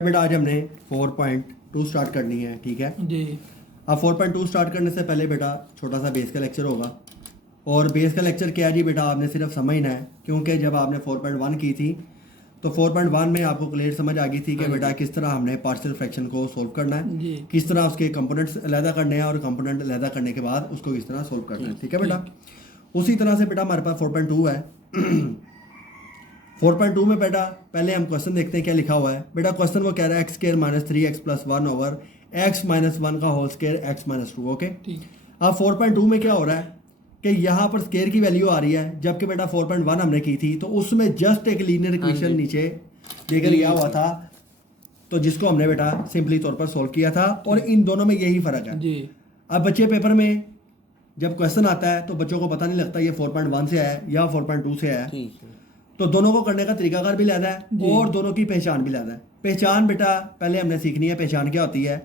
बेटा आज हमने 4.2 स्टार्ट करनी है, ठीक है जी। अब 4.2 स्टार्ट करने से पहले बेटा छोटा सा बेस का लेक्चर होगा। और बेस का लेक्चर क्या है जी बेटा, आपने सिर्फ समझना है, क्योंकि जब आपने 4.1 की थी तो 4.1 में आपको क्लियर समझ आ गई थी कि बेटा किस तरह हमने पार्शियल फ्रैक्शन को सोल्व करना है, जी। किस तरह उसके कंपोनेंट्स अलहदा करने हैं और कंपोनेंट अलहदा करने के बाद उसको किस तरह सोल्व करना है, ठीक है बेटा। उसी तरह से बेटा हमारे पास 4.2 है 4.2 में बेटा पहले हम क्वेश्चन देखते हैं क्या लिखा हुआ है। बेटा क्वेश्चन वो कह रहा है X square minus 3x plus 1 over X minus 1 का whole square X minus 2। Okay, अब 4.2 में क्या हो रहा है कि यहाँ पर स्क्वायर की वैल्यू आ रही है, जबकि बेटा 4.1 हमने की थी तो उसमें जस्ट एक लीनियर इक्वेशन नीचे देकर गया हुआ था, तो जिसको हमने बेटा सिंपली तौर पर सोल्व किया था। और इन दोनों में यही फर्क है जी। अब बच्चे पेपर में जब क्वेश्चन आता है तो बच्चों को पता नहीं लगता ये 4.1 से आया है या 4.2 से आया है, तो दोनों को करने का तरीकाकार भी अलग है और दोनों की पहचान भी अलग है। पहचान बेटा पहले हमने सीखनी है, पहचान क्या होती है।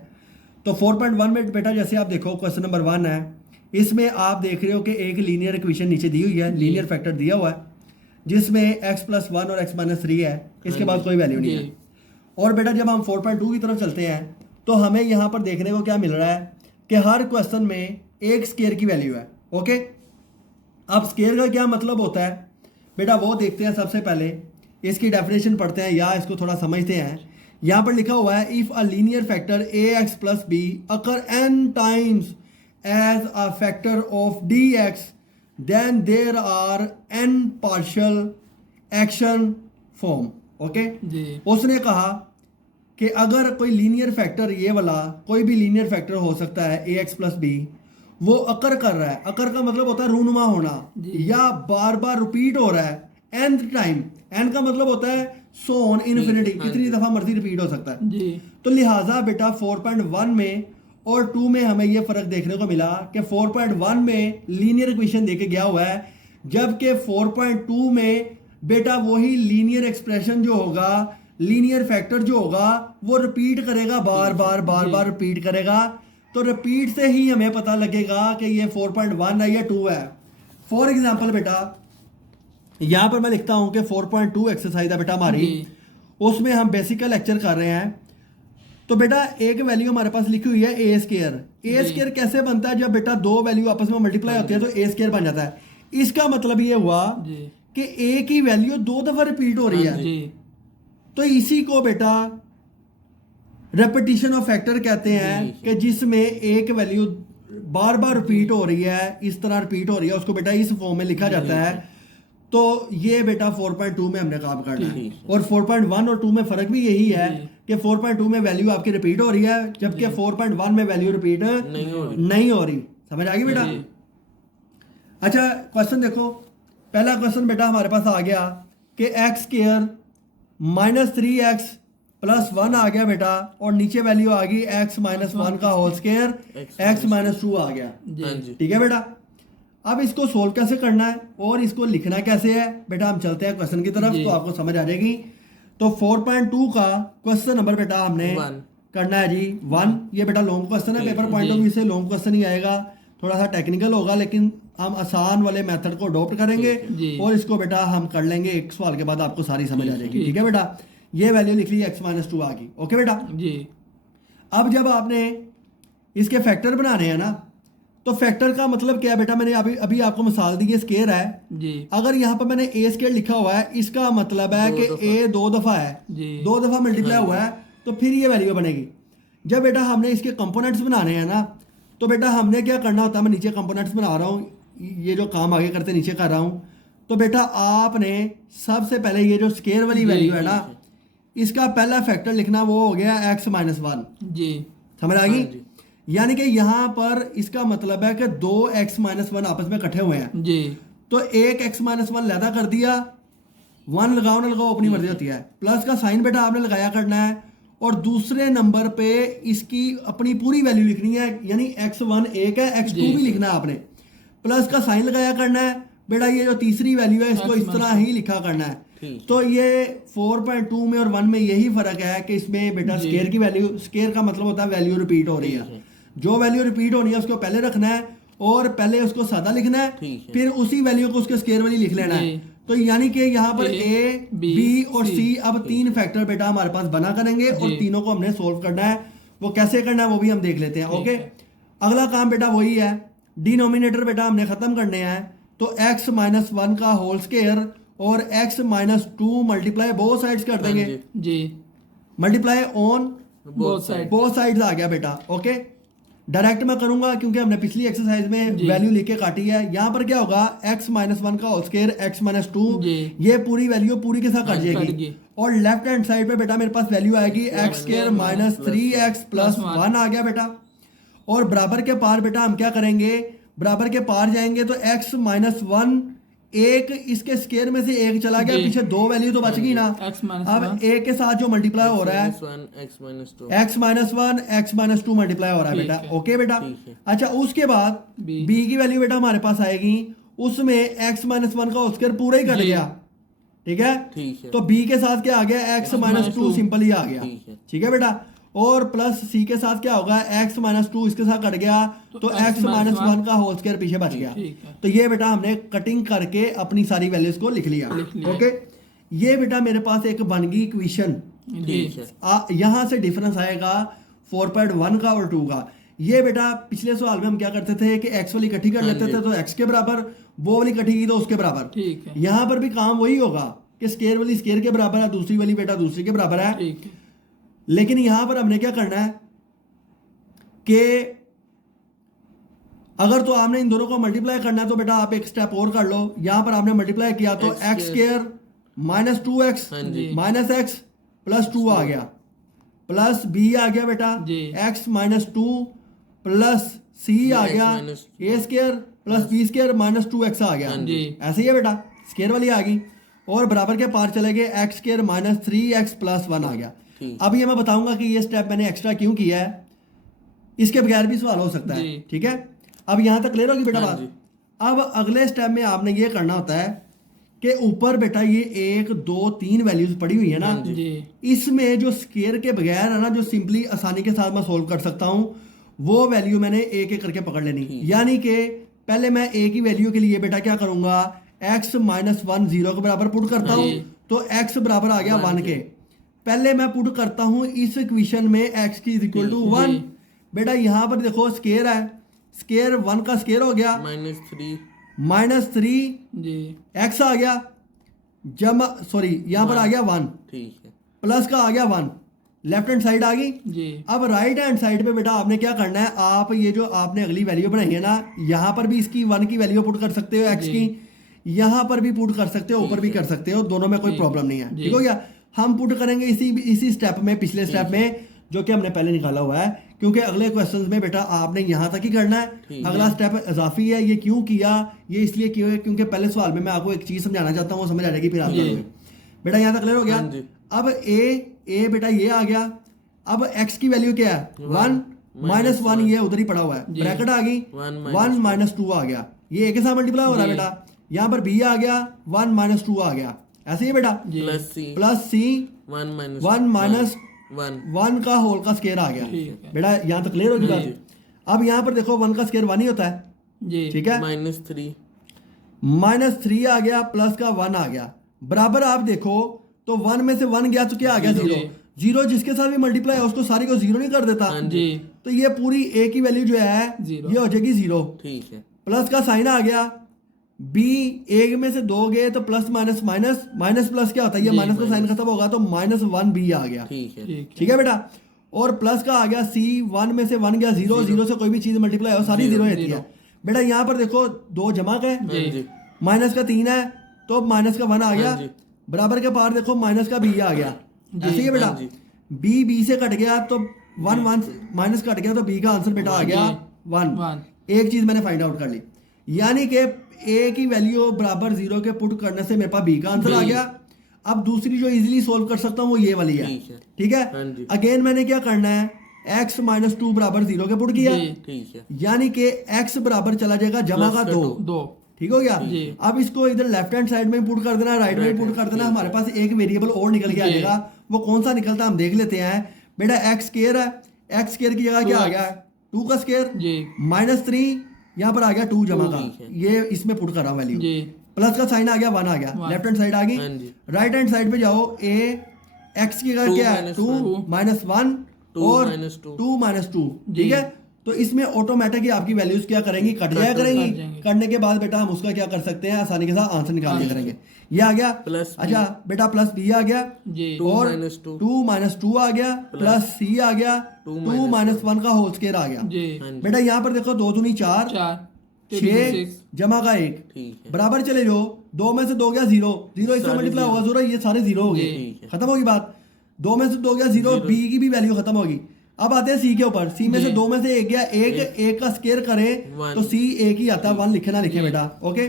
तो 4.1 में बेटा जैसे आप देखो क्वेश्चन नंबर 1 है, इसमें आप देख रहे हो कि एक लीनियर इक्वेशन नीचे दी हुई है, लीनियर फैक्टर दिया हुआ है जिसमें x प्लस 1 और x माइनस 3 है, इसके बाद कोई वैल्यू नहीं है। और बेटा जब हम 4.2 की तरफ चलते हैं तो हमें यहाँ पर देखने को क्या मिल रहा है कि हर क्वेश्चन में एक स्क्वायर की वैल्यू है। ओके, अब स्क्वायर का क्या मतलब होता है बेटा वो देखते हैं। सबसे पहले इसकी डेफिनेशन पढ़ते हैं या इसको थोड़ा समझते हैं। यहाँ पर लिखा हुआ है if a linear factor ax plus B occur n times as a factor of dx then there are n partial fraction form. Okay, उसने कहा कि अगर कोई लीनियर फैक्टर ये वाला कोई भी लीनियर फैक्टर हो सकता है ax प्लस बी, वो अकर कर रहा है, अकर का मतलब होता है रूनुमा होना या बार बार रिपीट हो रहा है nth टाइम। n का मतलब होता है सोन इन्फिनिटी, कितनी दफा मर्जी रिपीट हो सकता है जी। तो लिहाजा बेटा 4.1 में और 2 में हमें ये फर्क देखने को मिला कि 4.1 में लीनियर इक्वेशन देके गया हुआ है, जबकि 4.2 में बेटा वही लीनियर एक्सप्रेशन जो होगा, लीनियर फैक्टर जो होगा वो रिपीट करेगा, बार बार बार बार रिपीट करेगा। तो रिपीट से ही हमें पता लगेगा कि ये 4.1 है या 2 है। फॉर एग्जांपल बेटा यहाँ पर मैं लिखता हूँ कि 4.2 एक्सरसाइज है बेटा हमारी, उसमें हम बेसिक का लेक्चर कर रहे हैं। तो बेटा एक वैल्यू हमारे पास लिखी हुई है ए स्क्वायर। ए स्क्वायर कैसे बनता है, जब बेटा दो वैल्यू आपस में मल्टीप्लाई होती है तो ए स्क्वायर बन जाता है। इसका मतलब ये हुआ कि ए की वैल्यू 2 दफा रिपीट हो रही है, तो इसी को बेटा रेपिटेशन ऑफ फैक्टर कहते हैं कि जिसमें एक वैल्यू बार बार रिपीट हो रही है, इस तरह रिपीट हो रही है, उसको बेटा इस फॉर्म में लिखा जाता है। तो ये बेटा 4.2 में हमने काम करना है। और 4.1 और 2 में फर्क भी यही है कि 4.2 में वैल्यू आपकी रिपीट हो रही है, जबकि 4.1 में वैल्यू रिपीट नहीं हो रही। समझ आ गई बेटा। अच्छा क्वेश्चन देखो, पहला क्वेश्चन बेटा हमारे पास आ गया कि x square minus 3x plus 1 आ गया बेटा, और नीचे वैल्यू आ गई x माइनस 1 का होल स्क्वायर x माइनस 2 आ गया, ठीक है बेटा। अब इसको सोल्व कैसे करना है और इसको लिखना कैसे है बेटा, हम चलते हैं क्वेश्चन की तरफ तो आपको समझ आ जाएगी। तो 4.2 का क्वेश्चन नंबर बेटा हमने करना है जी 1। ये बेटा लॉन्ग क्वेश्चन है, पेपर पॉइंट ऑफ व्यू से लॉन्ग क्वेश्चन ही आएगा, थोड़ा सा टेक्निकल होगा, लेकिन हम आसान वाले मेथड को अडॉप्ट करेंगे और इसको बेटा हम कर लेंगे। एक सवाल के बाद आपको सारी समझ आ जाएगी, ठीक है बेटा। ये वैल्यू लिख ली x माइनस 2 आ गई। ओके बेटा जी। अब जब आपने इसके फैक्टर बनाने हैं ना, तो फैक्टर का मतलब क्या है बेटा, मैंने अभी आपको मिसाल दी, ये स्क्वायर है जी। अगर यहाँ पर मैंने a स्क्वायर लिखा हुआ है, इसका मतलब है कि a 2 दफा है, 2 दफा मल्टीप्लाई हुआ है, तो फिर ये वैल्यू बनेगी। जब बेटा हमने इसके कंपोनेंट्स बनाने हैं ना, तो बेटा हमने क्या करना होता है, मैं नीचे कंपोनेंट्स बना रहा हूँ, ये जो काम आगे करते नीचे कर रहा हूँ। तो बेटा आपने सबसे पहले ये जो स्क्वायर वाली वैल्यू है ना, इसका पहला फैक्टर लिखना, वो हो गया x माइनस 1 जी। समझ आ गई। यानी कि यहाँ पर इसका मतलब है कि 2x माइनस 1 आपस में इकट्ठे हुए हैं जी। तो एक x माइनस 1 लैदा कर दिया, 1 लगाओ ना लगाओ अपनी मर्जी होती है। प्लस का साइन बेटा आपने लगाया करना है, और दूसरे नंबर पे इसकी अपनी पूरी वैल्यू लिखनी है, यानी x1 एक है, x2 भी लिखना है आपने, प्लस का साइन लगाया करना है बेटा। ये जो तीसरी वैल्यू है इसको इस तरह ही लिखा करना है। तो ये 4.2 में और 1 में यही फर्क है कि इसमें बेटा स्क्वायर की वैल्यू, स्क्वायर का मतलब होता है वैल्यू रिपीट हो रही है, जो वैल्यू रिपीट होनी है उसको पहले रखना है और पहले उसको सादा लिखना है, फिर उसी वैल्यू को उसके स्क्वायर वाली लिख लेना है। तो यानी कि यहाँ पर ए बी और सी अब ठीक। 3 फैक्टर बेटा हमारे पास बना करेंगे और जी। तीनों को हमने सोल्व करना है। वो कैसे करना है वो भी हम देख लेते हैं। ठीक ओके, है। अगला काम बेटा वही है, डिनोमिनेटर बेटा हमने खत्म करने हैं। तो x माइनस 1 का होल स्क्वायर और x minus 2 multiply both sides कर देंगे। हाँ जी। Multiply on both side. Both sides आ गया बेटा। ओके, डायरेक्ट मैं करूंगा क्योंकि हमने पिछली एक्सरसाइज में जी। वैल्यू लिख के काटी है। यहाँ पर क्या होगा, x माइनस 1 का होल स्क्वायर x माइनस 2, जी। ये पूरी वैल्यू पूरी के साथ कट कट जाएगी गई। और लेफ्ट हैंड साइड पे बेटा मेरे पास वैल्यू आएगी x square minus 3x plus 1 आ गया बेटा। और बराबर के पार बेटा हम क्या करेंगे, बराबर के पार जाएंगे तो x माइनस 1 एक इसके स्क्वायर में से एक चला गया, जी। पीछे 2 वैल्यू तो बच गई ना। x माइनस अब एक के साथ जो मल्टीप्लाई हो रहा है x minus 2 x minus 1 x minus 2 multiply हो रहा है ठीक बेटा। है। ओके बेटा, ठीक है। अच्छा उसके बाद B। b की वैल्यू बेटा हमारे पास आएगी, उसमें x माइनस 1 का स्क्वायर पूरा ही कट जी। गया। ठीक है, ठीक है। तो b के साथ क्या आ गया, x माइनस 2 सिंपल ही आ गया। ठीक है। ठीक है बेटा, और प्लस c के साथ क्या होगा, x माइनस 2 इसके साथ कट गया तो x माइनस 1 का होल स्क्वायर पीछे बच गया। ठीक है। तो ये बेटा हमने कटिंग करके अपनी सारी वैल्यूज को लिख लिया। ओके, ये बेटा मेरे पास एक बन गई इक्वेशन। ठीक है। यहाँ से डिफरेंस आएगा 4.1 का और 2 का। ये बेटा पिछले सवाल में हम क्या करते थे कि x वाली इकट्ठी कर लेते थे तो x के बराबर, वो वाली इकट्ठी की तो उसके बराबर। ठीक है। यहाँ पर भी काम वही होगा कि स्केयर वाली स्केयर के बराबर है, दूसरी वाली बेटा दूसरी के बराबर है। ठीक है। लेकिन यहाँ पर हमने क्या करना है कि अगर तो आपने इन दोनों को मल्टीप्लाई करना है तो बेटा आप एक स्टेप और कर लो। यहाँ पर आपने मल्टीप्लाई किया तो x square minus 2x minus x plus 2 आ गया, प्लस b आ गया बेटा जी। x माइनस 2 प्लस c आ गया a square plus b square minus 2x आ गया। जी। ऐसे ही है बेटा, स्क्वायर वाली आ गई और बराबर के पार चले गए, x square minus 3x plus 1 आ गया। अब ये मैं बताऊंगा कि ये स्टेप मैंने एक्स्ट्रा क्यों किया है, इसके बगैर भी सवाल हो सकता है। ठीक है, अब यहां तक क्लियर होगी बेटा बात। अब अगले स्टेप में आपने ये करना होता है कि ऊपर बेटा ये 1 2 3 वैल्यूज पड़ी हुई है ना, इसमें जो स्क्वायर के बगैर है ना, जो सिंपली आसानी के साथ मैं सोल्व कर सकता हूं, वो वैल्यू मैंने एक एक करके पकड़ लेनी। यानी कि पहले मैं ए की वैल्यू के लिए बेटा क्या करूंगा, x माइनस 1 0 के बराबर पुट करता हूं तो x बराबर आ गया 1 के। पहले मैं पुट करता हूं इस इक्वेशन में x की इज इक्वल टू 1। बेटा यहां पर देखो स्क्वायर है, स्क्वायर 1 का स्क्वायर हो गया माइनस 3 x आ गया, जमा सॉरी यहां पर आ गया 1, ठीक है, प्लस का आ गया 1, लेफ्ट हैंड साइड आ गई। अब राइट हैंड साइड पे बेटा आपने क्या करना है, आप ये जो आपने अगली वैल्यू बनाई है ना, यहां पर भी इसकी 1 की वैल्यू पुट कर सकते हो, x की यहां पर भी पुट कर सकते हो, ऊपर भी कर सकते हो, दोनों में कोई प्रॉब्लम नहीं है। ठीक हो गया, हम पुट करेंगे इसी स्टेप में, पिछले स्टेप में जो कि हमने पहले निकाला हुआ है, क्योंकि अगले क्वेश्चंस में बेटा आपने यहां तक ही करना है। अगला स्टेप इजाफी है। ये क्यों किया, ये इसलिए किया क्योंकि पहले सवाल में मैं आपको एक चीज समझाना चाहता हूँ, वो समझ आ जाएगी फिर आप करोगे। बेटा यहां तक क्लियर हो गया। अब ए बेटा ये आ गया, अब x की वैल्यू क्या है 1 माइनस 1, ये उधर ही पड़ा हुआ है, ब्रैकेट आ गई 1 माइनस 2 आ गया, ये एक के साथ मल्टीप्लाई हो रहा है बेटा। यहाँ पर b आ गया 1 माइनस 2 आ गया, ऐसे ही बेटा प्लस c 1 माइनस 1 का होल का स्क्वायर आ गया। बेटा यहाँ तक क्लियर होगी बात। अब यहाँ पर देखो 1 का स्क्वायर 1 ही होता है, ठीक है, माइनस 3 आ गया, प्लस का 1 आ गया, बराबर आप देखो तो 1 में से 1 गया तो क्या आ गया 0। 0 जिसके साथ भी मल्टीप्लाई है उसको सारी को 0 नहीं कर देता, तो ये पूरी a की वैल्यू जो है ये हो जाएगी 0। ठीक है, प्लस का साइन आ गया, b एक में से 2 गए तो plus minus minus, minus plus क्या होता है, ये माइनस का साइन खत्म होगा तो माइनस 1 b आ गया। ठीक है बेटा, और प्लस का आ गया c, 1 में से 1 गया 0, 0 से कोई भी चीज मल्टीप्लाई हो सारी 0 रहती है। बेटा यहाँ पर देखो 2 जमा गए, माइनस का 3 है तो माइनस का 1 आ गया, बराबर के पार देखो माइनस का b आ गया। ऐसे ही बेटा b से कट गया तो 1 माइनस कट गया तो b का आंसर बेटा आ गया 1। एक चीज मैंने फाइंड आउट कर ली, यानी कि a की वैल्यू बराबर 0 के पुट करने से मेरे पास b का आंसर आ गया। अब दूसरी जो इजीली सोल्व कर सकता हूँ वो ये वाली है। ठीक है, अगेन मैंने क्या करना है, x माइनस 2 बराबर 0 के पुट किया, यानी कि x बराबर चला जाएगा जमा का 2। ठीक हो गया, अब इसको इधर लेफ्ट हैंड साइड में पुट कर देना, राइट में पुट कर देना, हमारे पास एक वेरिएबल और निकल के आ जाएगा। वो कौन सा निकलता है हम देख लेते हैं। बेटा x स्क्वायर है, x स्क्वायर की जगह क्या आ गया 2 का स्क्वायर माइनस 3, यहाँ पर आ गया 2 जमा का, ये इसमें पुट कर रहा हूँ वैल्यू, प्लस का साइन आ गया 1 आ गया, लेफ्ट हैंड साइड आ हाँ गई। जी। राइट हैंड साइड पे जाओ, ए एक्स की जगह 2 क्या है, minus 2 माइनस 1 2 और minus 2 2 माइनस 2, ठीक है। तो इसमें ऑटोमेटिक ही आपकी वैल्यूज क्या करेंगी, कट जाया करेंगी। करने के बाद बेटा हम उसका क्या कर सकते हैं, आसानी के साथ आंसर निकाल लिया करेंगे। ये आ गया प्लस अच्छा बेटा, प्लस बी आ गया जी 2 और minus 2 2 माइनस 2 आ गया, प्लस सी आ गया, 2 माइनस 1 का होल स्क्वायर आ गया। जी हाँ जी। बेटा यहाँ पर देखो 2 दूनी 4, 4 6 जमा का 1 ठीक है। बराबर चले जाओ, 2 में से 2 गया 0, 0 इससे सारे मल्टीप्लाई zero। होगा 0, ये सारे 0 हो गए, ठीक है। खत्म होगी बात। 2 में से 2 गया 0, बी की भी वैल्यू खत्म होगी। अब आते हैं सी के ऊपर, सी में से 2 में से 1 गया 1 का स्क्वायर करें One। तो सी 1 ही आता है, 1 लिखे ना लिखे बेटा, ओके।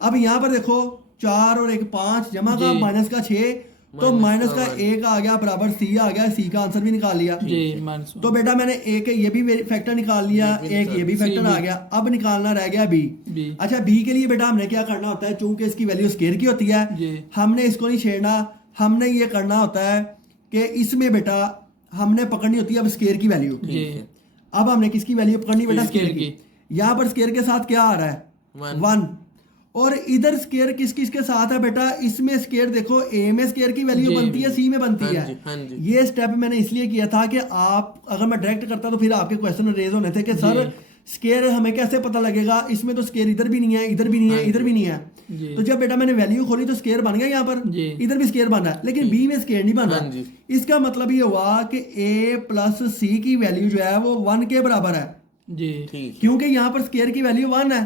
अब यहाँ पर देखो 4 और 1 5 जमा का माइनस का 6, तो माइनस का 1 आ गया बराबर सी आ गया, सी का आंसर भी निकाल लिया। जी माइनस तो बेटा मैंने एक ये भी फैक्टर निकाल लिया, एक ये भी फैक्टर आ गया। अब निकालना रह गया बी। बी अच्छा बी के लिए बेटा हमने क्या करना होता है, चूंकि इसकी वैल्यू स्केयर की होती है, जी हमने इसको नहीं छेड़ना, हमने ये करना होता है कि इसमें बेटा हमने पकड़नी होती है अब स्केयर की वैल्यू। जी अब हमने किसकी वैल्यू पकड़नी बेटा, स्केयर स्केयर की। यहाँ पर स्केयर के साथ क्या आ रहा है, One। 1, और इधर स्केयर किस किस के साथ है बेटा, इसमें स्केयर देखो ए में स्केयर की वैल्यू जी। बनती है, सी में बनती हाँ है। जी, हाँ जी। ये स्टेप मैंने इसलिए किया था कि आप अगर मैं डायरेक्ट करता तो फिर आपके क्वेश्चन रेज होने थे कि सर स्केयर हमें कैसे पता लगेगा, इसमें तो स्केयर इधर भी नहीं है, इधर भी नहीं है, इधर भी नहीं है। जी। तो जब बेटा मैंने वैल्यू खोली तो स्केयर बन गया यहाँ पर, जी। इधर भी स्केयर बन रहा है, लेकिन बी में स्केयर नहीं बन हाँ रहा। जी। इसका मतलब ये हुआ कि ए प्लस सी की वैल्यू जो है वो 1 के बराबर है, जी ठीक है। क्योंकि यहाँ पर स्केयर की वैल्यू 1 है,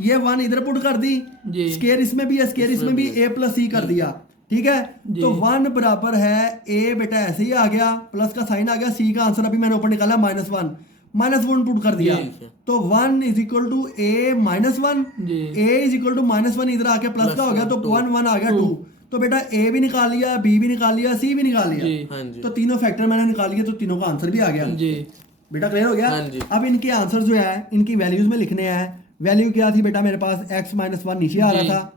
ये 1 इधर पुट कर दी, जी स्केयर इसमें भी है, स्केयर इसमें भी, ए प्लस सी कर दिया, ठीक है। तो 1 बराबर है ए बेटा ऐसे ही आ गया, प्लस का साइन आ गया, सी का आंसर अभी मैंने ऊपर निकाला -1, -1 पुट कर दिया, ठीक है। तो 1 इज इक्वल टू ए -1, जी ए इज इक्वल टू -1 इधर आके प्लस का हो गया, तो 1 आ गया 2, तो बेटा ए भी निकाल लिया, बी भी निकाल लिया, सी भी निकाल जी लिया। हाँ जी। तो तीनों फैक्टर मैंने निकाल लिए, तो तीनों का आंसर भी आ गया। जी बेटा क्लियर हो गया। हाँ जी। अब इनके आंसर जो है इनकी वैल्यूज में लिखने हैं। वैल्यू क्या थी बेटा, मेरे पास x माइनस 1 नीचे आ रहा जी। था,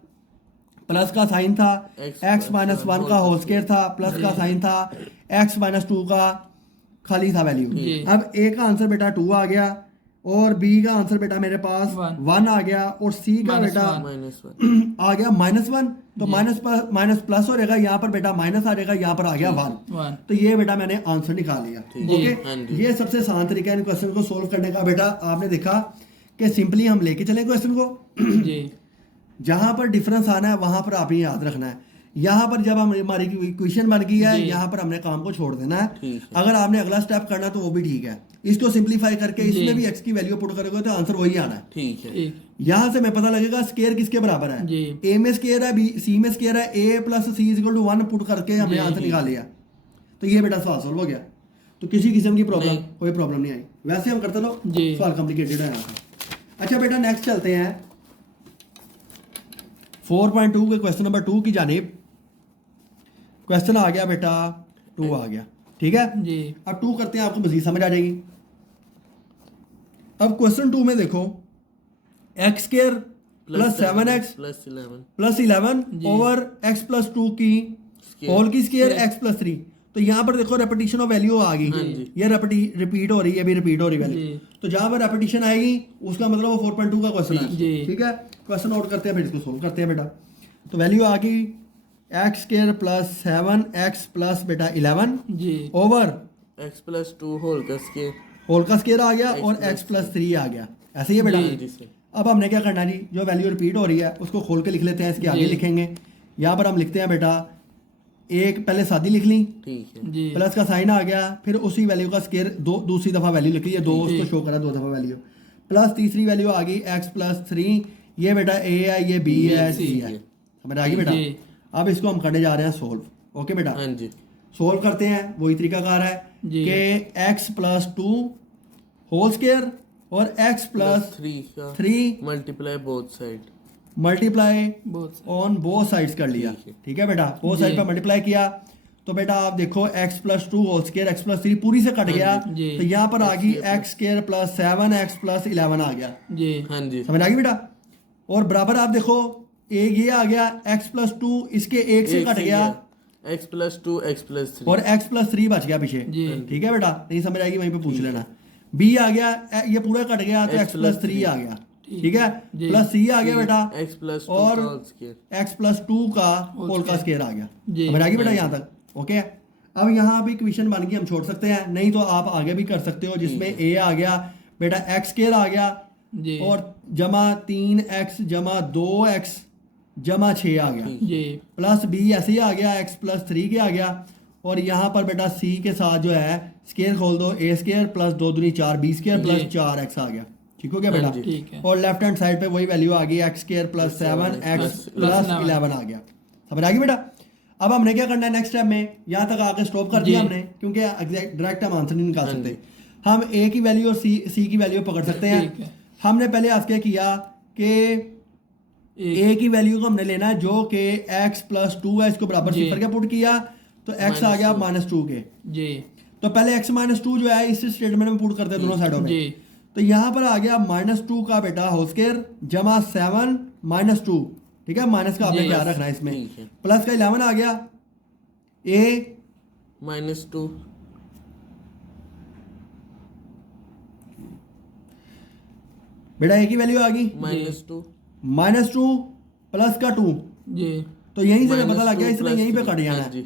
प्लस का साइन था, X x माइनस 1 का होल स्क्वायर था, प्लस का साइन था, x माइनस 2 का खाली था वैल्यू। जी। अब a का आंसर बेटा 2 आ गया, और b का आंसर बेटा मेरे पास One। 1 आ गया, और c का Minus बेटा one। -1 आ गया -1, तो माइनस प्लस हो जाएगा, यहाँ पर बेटा माइनस आ जाएगा, यहाँ पर आ गया 1। 1 तो ये बेटा मैंने आंसर निकाल लिया, जी। हाँ ओके। जी। ये सबसे आसान तरीका है इन क्वेश्चन को सोल्व करने का। बेटा आपने देखा कि सिंपली हम लेके चले क्वेश्चन को, जी जहां पर डिफरेंस आना है वहां पर आपने याद रखना है। यहाँ पर जब हमारी इक्वेशन बन गई है, जी। यहाँ पर हमने काम को छोड़ देना है। ठीक है। अगर आपने अगला स्टेप करना तो वो भी ठीक है, इसको सिंप्लीफाई करके जी। इसमें भी x की वैल्यू पुट करोगे तो आंसर वही आना है। ठीक है। ठीक यहाँ से मैं पता लगेगा स्केयर किसके बराबर है, जी। a में स्केयर है, b c में स्केयर है, a plus C is equal to 1 put करके हमने जी, आंसर जी। निकाल लिया। तो ये बेटा सवाल सोल्व हो गया, तो किसी किस्म की प्रॉब्लम नहीं। कोई प्रॉब्लम नहीं आई। वैसे हम करते लो, जी। सवाल कॉम्प्लिकेटेड है यहाँ पे। अच्छा बेटा नेक्स्ट चलते हैं 4.2 के क्वेश्चन नंबर 2 की जानिब। क्वेश्चन आ गया बेटा 2 आ गया, ठीक है। जी अब 2 करते हैं, आपको मजीद समझ आ जाएगी। अब क्वेश्चन 2 में देखो x square plus 7x plus 11 plus 11 जी। ओवर x प्लस 2 की Square। होल की स्क्वायर Square। x plus 3। तो यहाँ पर देखो रेपिटेशन ऑफ वैल्यू आ हाँ गई, जी। ये रिपीट हो रही है, अभी रिपीट हो रही है जी। वैल्यू। तो जहाँ पर रेपिटेशन आएगी उसका मतलब वो 4.2 का क्वेश्चन है, जी। ठीक है। क्वेश्चन नोट करते हैं, फिर इसको सोल्व करते हैं बेटा। तो वैल्यू आ गई x square plus 7x plus बेटा 11 जी ओवर x प्लस 2 होल का स्क्वायर। होल का स्क्वायर आ गया X और plus x प्लस 3 आ गया, ऐसे ही है बेटा। जी सर। अब हमने क्या करना है जी, जो वैल्यू रिपीट हो रही है उसको खोल के लिख लेते हैं, इसके आगे जी। लिखेंगे। यहाँ पर हम लिखते हैं बेटा एक पहले सादी लिख ली, ठीक है। जी प्लस का साइन आ गया, फिर उसी वैल्यू का स्केयर दूसरी दफा वैल्यू लिख ली है, 2 जी। उसको शो करा 2 दफा वैल्यू, प्लस तीसरी वैल्यू आ गई x प्लस 3। ये बेटा a है, ये b है, C c है, समझ आ गई बेटा। जी। अब इसको हम करने जा रहे हैं सोल्व, ओके बेटा। हाँ जी। सोल्व करते हैं, वही तरीकाकार है जी। कि x प्लस 2 होल स्क्वायर और x प्लस 3 का 3 मल्टीप्लाई बोथ साइड। मल्टीप्लाई बहुत ऑन बोथ साइड्स कर लिया, ठीक है। ठीक है बेटा। बोथ जी। साइड पर मल्टीप्लाई किया तो बेटा आप देखो x plus 2 whole square x plus 3 पूरी से कट गया, जी। तो यहाँ पर आ गई x square plus 7x plus 11 आ गया, जी हाँ जी। समझ आ गई बेटा। और बराबर आप देखो एक ये आ गया x प्लस 2 इसके एक से कट गया, x प्लस 2 x प्लस 3 और x प्लस 3 बच गया पीछे, जी। ठीक है बेटा। नहीं समझ आएगी वहीं पे पूछ लेना। b आ गया, ये पूरा कट गया तो x प्लस 3 आ गया, ठीक है, प्लस सी आ गया बेटा x प्लस और होल स्क्वायर x प्लस 2 का होल का स्क्वायर आ गया। जी। समझ आ गई बेटा यहाँ तक? ओके, अब यहाँ भी इक्वेशन बन गई, हम छोड़ सकते हैं, नहीं तो आप आगे भी कर सकते हो, जिसमें a आ गया बेटा x स्क्वायर आ गया जी और जमा 3x जमा 2x जमा 6 आ गया, जी प्लस b ऐसे ही आ गया, x प्लस 3 के आ गया, और यहाँ पर बेटा c के साथ जो है स्क्वायर खोल दो, a स्क्वायर प्लस 2 दूनी 4 b स्क्वायर प्लस जी। 4x आ गया। ठीक हो गया बेटा? ठीक है। और लेफ्ट हैंड साइड पे वही वैल्यू आ गई, x square plus 7x plus 11 आ गया। समझ आ गई बेटा? अब हमने क्या करना है नेक्स्ट स्टेप में, यहाँ तक आके स्टॉप कर दिया जी। हमने, क्योंकि डायरेक्ट हम आंसर नहीं निकाल सकते। हम a की वैल्यू और c की वैल्यू पकड़ सकते हैं। ठीक है। हमने पहले आज क्या किया कि a की वैल्यू को हमने लेना है जो कि x प्लस 2 है, इसको बराबर जी। सिफर के पुट किया तो x आ गया -2 के। जी तो पहले x -2 जो है इस स्टेटमेंट में पुट करते हैं दोनों साइडों में। जी तो यहाँ पर आ गया -2 का बेटा होल स्क्वायर जमा 7 -2, ठीक है, माइनस का आपने जी, ख्याल रखना है इसमें, ठीक है। प्लस का 11 आ गया, a -2 बेटा a की वैल्यू आ गई -2 -2 प्लस का 2, जी तो यहीं से हमें पता लग -2 गया, इसलिए यहीं पे प्लस कट जाना हाँ जी। है।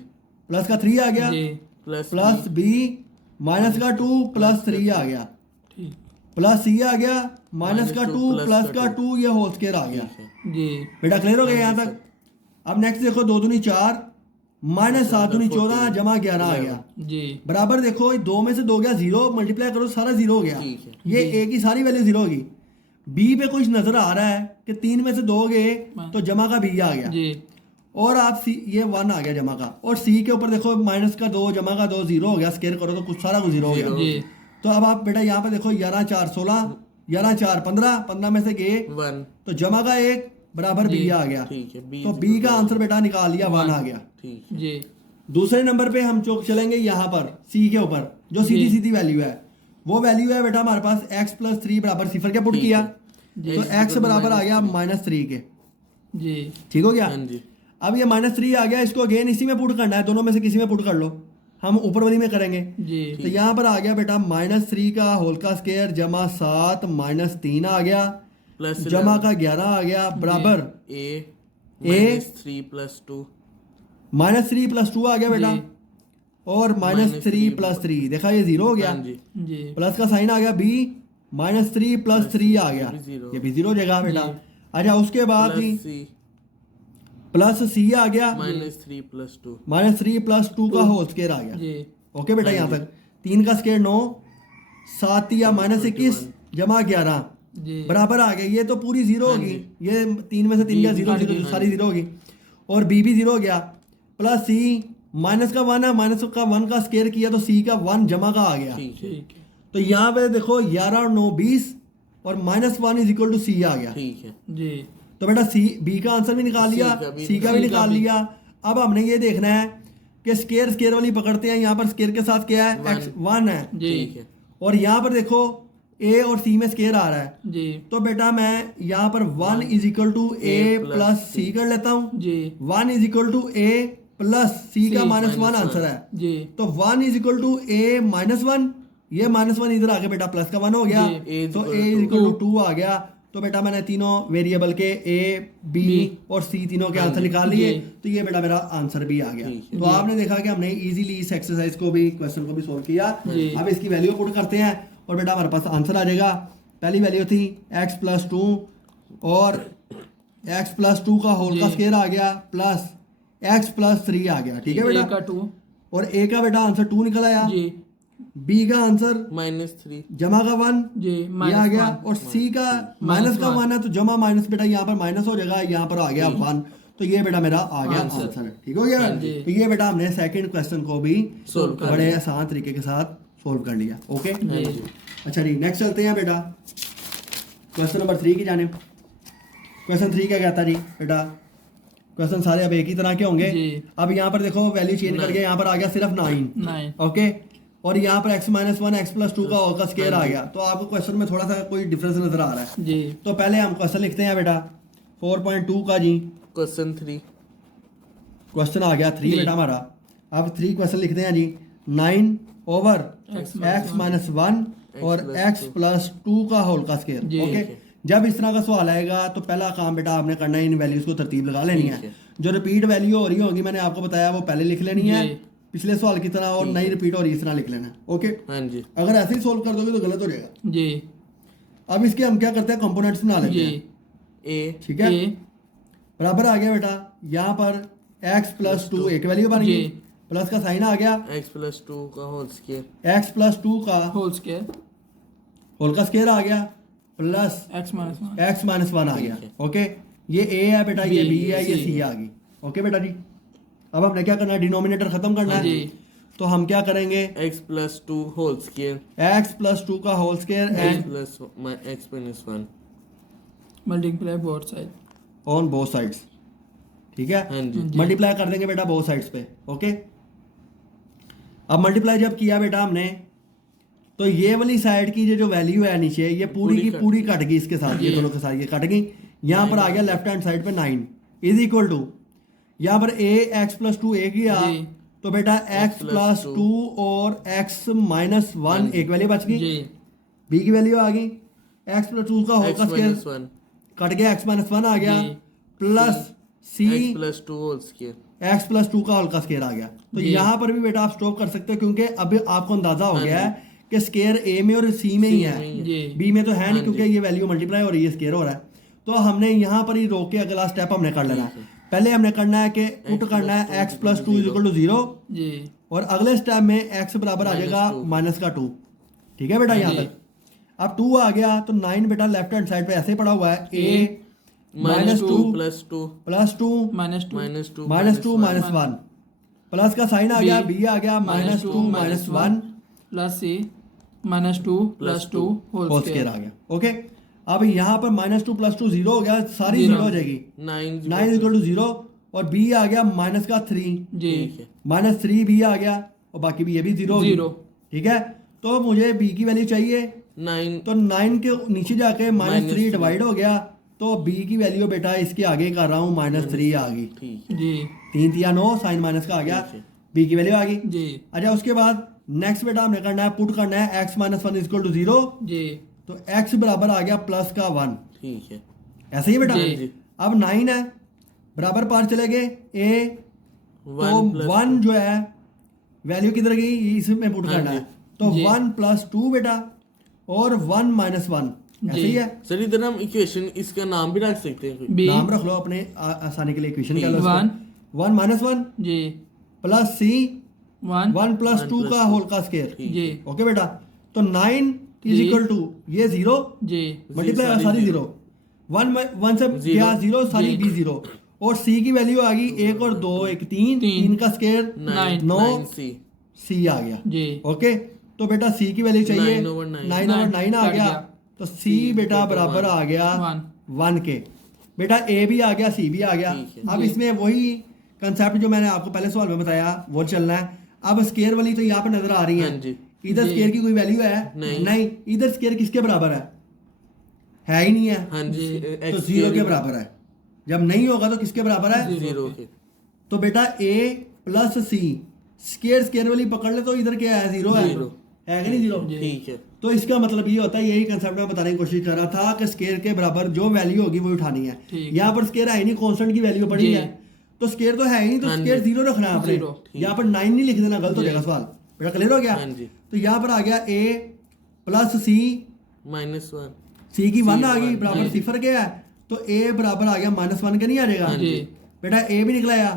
प्लस का 3 आ गया जी प्लस b माइनस का 2 प्लस 3 आ गया, ठीक प्लस c आ गया माइनस का 2 प्लस प्लस का का 2, ये होल स्क्वायर आ गया। ठीक है। जी बेटा क्लियर हो गया यहाँ तक? अब नेक्स्ट देखो 2 दूनी 4 माइनस 7 दूनी 14 जमा 11 आ गया, जी बराबर देखो 2 में से 2 गया 0, मल्टीप्लाई करो सारा 0 हो गया, ठीक है। ये a की सारी वैल्यू 0 होगी। b पे कुछ नजर आ रहा है कि 3 में से 2 गए तो जमा का b आ गया, जी और आप c ये 1 आ गया जमा का, और c के ऊपर देखो माइनस का 2 जमा का 2 0 हो गया, स्केयर करो तो कुछ सारा कुछ 0 हो गया। जी तो अब आप बेटा यहाँ पे देखो 11 4 16 11 4 15 15 में से गए 1 तो जमा का 1 बराबर b आ गया, ठीक है। b तो b का आंसर बेटा निकाल लिया 1 आ गया। ठीक है। जी दूसरे नंबर पे हम चलेंगे यहाँ पर c के ऊपर, जो सीधी सीधी वैल्यू है, वो वैल्यू है बेटा हमारे पास x प्लस 3 बराबर सिफर के पुट ठीक किया, जी। तो x बराबर आ गया -3 के। जी ठीक हो गया? हाँ जी। अब ये -3 आ गया, इसको अगेन इसी में पुट करना है, दोनों में से किसी में पुट कर लो, हम ऊपर वाली में करेंगे। जी तो यहाँ पर आ गया बेटा -3 का होल का स्क्वायर जमा 7 -3 आ गया, प्लस जमा का 11 आ गया, बराबर a A -3 प्लस 2 -3 प्लस 2 आ गया बेटा, जी। और -3 प्लस 3, देखा ये 0 हो गया, हाँ जी। जी प्लस का साइन आ गया b -3 प्लस 3 आ गया, ये भी 0 ये भी 0 हो जाएगा बेटा। अच्छा उसके बाद ही प्लस c प्लस c आ गया -3 प्लस 2 -3 प्लस 2 का होल स्क्वायर आ गया। जी ओके बेटा, यहाँ तक 3 का स्क्वायर 9 7 या -21 जमा 11 जी बराबर आ गया, ये तो पूरी 0 होगी, ये 3 में से 3 का 0 0 सारी 0 होगी, और b भी 0 हो गया, प्लस c माइनस का 1 है, माइनस का 1 का स्क्वायर किया तो c का 1 जमा का आ गया। ठीक है। ठीक है तो यहाँ पे देखो 11 और 9 20 और -1 इज इक्वल टू c आ गया। ठीक है। जी तो बेटा c b का आंसर भी निकाल लिया, c का भी निकाल लिया। अब हमने ये देखना है कि स्क्वायर स्क्वायर वाली पकड़ते हैं, यहाँ पर स्क्वायर के साथ क्या है, x 1 है, जी ठीक है। और यहाँ पर देखो a और c में स्क्वायर आ रहा है, जी तो बेटा मैं यहाँ पर 1 is equal to a plus c कर लेता हूँ। जी 1 is equal to a plus c का -1 आंसर है, जी तो 1 इज इक्वल टू a -1, ये -1 इधर आके बेटा प्लस का 1 हो गया, जी, A तो is a is equal to 2 आ गया। तो बेटा मैंने तीनों वेरिएबल के a b और c तीनों के आंसर निकाल लिए, तो ये बेटा मेरा आंसर भी आ गया। ठीक तो आपने देखा कि हमने इजीली इस एक्सरसाइज को भी, क्वेश्चन को भी सोल्व किया। अब इसकी वैल्यू पुट करते हैं और बेटा हमारे पास आंसर आ जाएगा। पहली वैल्यू थी x प्लस 2 और x प्लस 2 का होल का स्क्वायर आ गया, प्लस x प्लस 3 आ गया। ठीक है A बेटा, का 2 और a का बेटा आंसर 2 निकल आया, जी b का आंसर -3 जमा का 1 जी ये आ गया, और c का माइनस का 1 है, तो जमा माइनस बेटा यहाँ पर माइनस हो जाएगा, यहाँ पर आ गया 1, तो ये बेटा मेरा आ गया आंसर। ठीक हो गया? तो ये बेटा हमने सेकंड क्वेश्चन को भी सोल्व कर बड़े आसान तरीके के साथ सोल्व कर लिया। ओके, हाँ जी। अच्छा जी, नेक्स्ट चलते हैं बेटा क्वेश्चन नंबर 3 की जानिब। क्वेश्चन 3 क्या कहता है जी बेटा, क्वेश्चन सारे अब एक ही तरह के होंगे। जी। अब यहाँ पर देखो वैल्यू चेंज कर गया, यहाँ पर आ गया सिर्फ 9। 9 ओके, और यहाँ पर x -1 x प्लस 2 का होल का स्क्वायर आ गया, तो आपको क्वेश्चन में थोड़ा सा कोई डिफरेंस नजर आ रहा है। जी तो पहले हम क्वेश्चन लिखते हैं बेटा 4.2 का जी, क्वेश्चन 3 क्वेश्चन आ गया 3 बेटा हमारा। अब 3 क्वेश्चन लिखते हैं जी, 9 ओवर X x -1 और x प्लस 2 का होल का स्क्वायर। जी। ओके, जब इस तरह का सवाल आएगा तो पहला काम बेटा आपने करना है, इन वैल्यूज को तरतीब लगा लेनी है। जो रिपीट वैल्यू हो रही होगी मैंने आपको बताया वो पहले लिख लेनी है पिछले सवाल की तरह, और नई रिपीट हो रही है इस तरह लिख लेना है। ओके हाँ जी, अगर ऐसे ही सोल्व कर दोगे तो गलत हो जाएगा जी। अब इसके हम क्या करते हैं, कंपोनेंट्स बना लेते हैं। ए ठीक है, बराबर आ गया बेटा, यहाँ पर x प्लस 2 एक वैल्यू बन गई, प्लस का साइन आ गया, एक्स प्लस 2 का होल स्क्वायर, x प्लस 2 का होल स्क्वायर होल का स्क्वायर आ गया, plus x minus 1। x minus 1 आ गया। ओके ये a है बेटा, ये b है, ये c आ गई। ओके बेटा जी, अब हमने क्या करना है, डिनोमिनेटर खत्म करना है। तो हम क्या करेंगे, X plus 2 whole square, x plus 2 का whole square X and plus X minus 1। Multiply both side on both sides. ठीक है, हाँ जी, मल्टीप्लाई कर देंगे बेटा बोथ साइड्स पे। ओके अब मल्टीप्लाई जब किया बेटा हमने, तो ये वाली साइड की जो वैल्यू है नीचे, ये पूरी की पूरी कट गई इसके साथ, ये दोनों के साथ ये कट गई। यहाँ पर आ गया लेफ्ट हैंड साइड पे 9 इज इक्वल टू, यहाँ पर a x प्लस 2 एक गया, तो बेटा x प्लस 2 और x माइनस 1 एक वैल्यू बच गई, b की वैल्यू आ गई, x प्लस 2 का होल का स्क्वायर कट गया, x माइनस 1 आ गया, plus c X plus 2 whole square, x plus 2 का होल का स्क्वायर आ गया। तो यहाँ पर भी बेटा आप स्टॉप कर सकते हो, क्योंकि अब आपको अंदाजा हो गया है कि स्क्वायर a में और c में ही है, b में तो है नहीं, क्योंकि ये वैल्यू मल्टीप्लाई हो रही है, स्क्वायर हो रहा है। तो हमने यहाँ पर ही रोक के अगला स्टेप हमने कर लेना है। पहले हमने करना है कि पुट करना है x प्लस 2 इक्वल टू 0, और अगले स्टेप में x बराबर आ जाएगा माइनस का 2। ठीक है बेटा, यहाँ तक अब 2 आ गया, तो 9 बेटा लेफ्ट हैंड साइड पे ऐसे पड़ा हुआ है, a minus 2 plus 2 plus 2 minus 2 minus 2 minus 1, plus का साइन आ गया, b आ गया minus 2 minus 1 plus c minus 2 plus 2 whole square आ गया। ओके अब यहाँ पर माइनस 2 प्लस 2 0 हो गया, सारी 0 हो जाएगी, 9 इक्वल टू 0, और b आ गया माइनस का 3 माइनस 3 b आ गया, और बाकी भी ये भी 0 ठीक है। तो मुझे b की वैल्यू चाहिए 9, तो 9 के नीचे जाके माइनस 3 डिवाइड हो गया, तो b की वैल्यू बेटा इसके आगे कर रहा हूँ माइनस 3 आ गई, जी 3 3 9 साइन माइनस का आ गया, b की वैल्यू आ गई जी। अच्छा उसके बाद नेक्स्ट बेटा हमने करना है, पुट करना है x माइनस 1 इक्वल टू 0, जी तो x बराबर आ गया प्लस का 1, ठीक है, ऐसे ही बेटा। जी। अब 9 है, बराबर पार चले गए a, तो 1 जो है वैल्यू किधर गई, इसमें पुट करना है, तो 1 प्लस 2 बेटा, और 1 माइनस 1, ऐसे ही है सर। इधर हम इक्वेशन इसका नाम भी रख सकते हैं कोई? नाम रख लो अपने आसानी के लिए, इक्वेशन कह लो 1 माइनस 1 जी प्लस c 1 प्लस 2 का होल का स्क्वायर जी। ओके बेटा, तो 9 इज इक्वल टू ये 0 जी मल्टीप्लाई सारी 0, 1 से गया 0 सारी b 0, और c की वैल्यू आ गई 1 और 2 1 3 का स्क्वायर 9 c आ गया जी। ओके तो बेटा c की वैल्यू चाहिए 9 ओवर 9 आ गया, तो c बेटा बराबर आ गया 1 के। बेटा a भी आ गया, c भी आ गया। अब इसमें वही कंसेप्ट जो मैंने आपको पहले सवाल में बताया वो चलना है। अब स्केयर वाली तो यहाँ पे नजर आ रही है, इधर स्केयर की कोई वैल्यू है नहीं, इधर स्केयर किसके बराबर है ही नहीं है, तो 0 के बराबर है। जब नहीं होगा तो किसके बराबर है, 0 के। तो बेटा a प्लस c स्केयर वाली पकड़ ले, तो इधर क्या है 0 है कि नहीं 0, ठीक है। तो इसका मतलब ये होता है, यही कंसेप्ट मैं बताने की कोशिश कर रहा था कि स्केयर के बराबर जो वैल्यू होगी वो उठानी है। यहाँ पर स्केयर है ही नहीं, कांस्टेंट की वैल्यू पड़ी है, तो स्केयर तो है ही नहीं, तो स्केयर 0 रखना है आपने। यहाँ पर 9 नहीं लिख देना, गलत हो जाएगा सवाल। बेटा क्लियर हो गया। तो यहाँ पर आ गया a plus c minus 1, c की 1 आ गई, बराबर सिफर क्या है, तो a बराबर आ गया माइनस 1 का नहीं आ जाएगा। बेटा a भी निकलाया,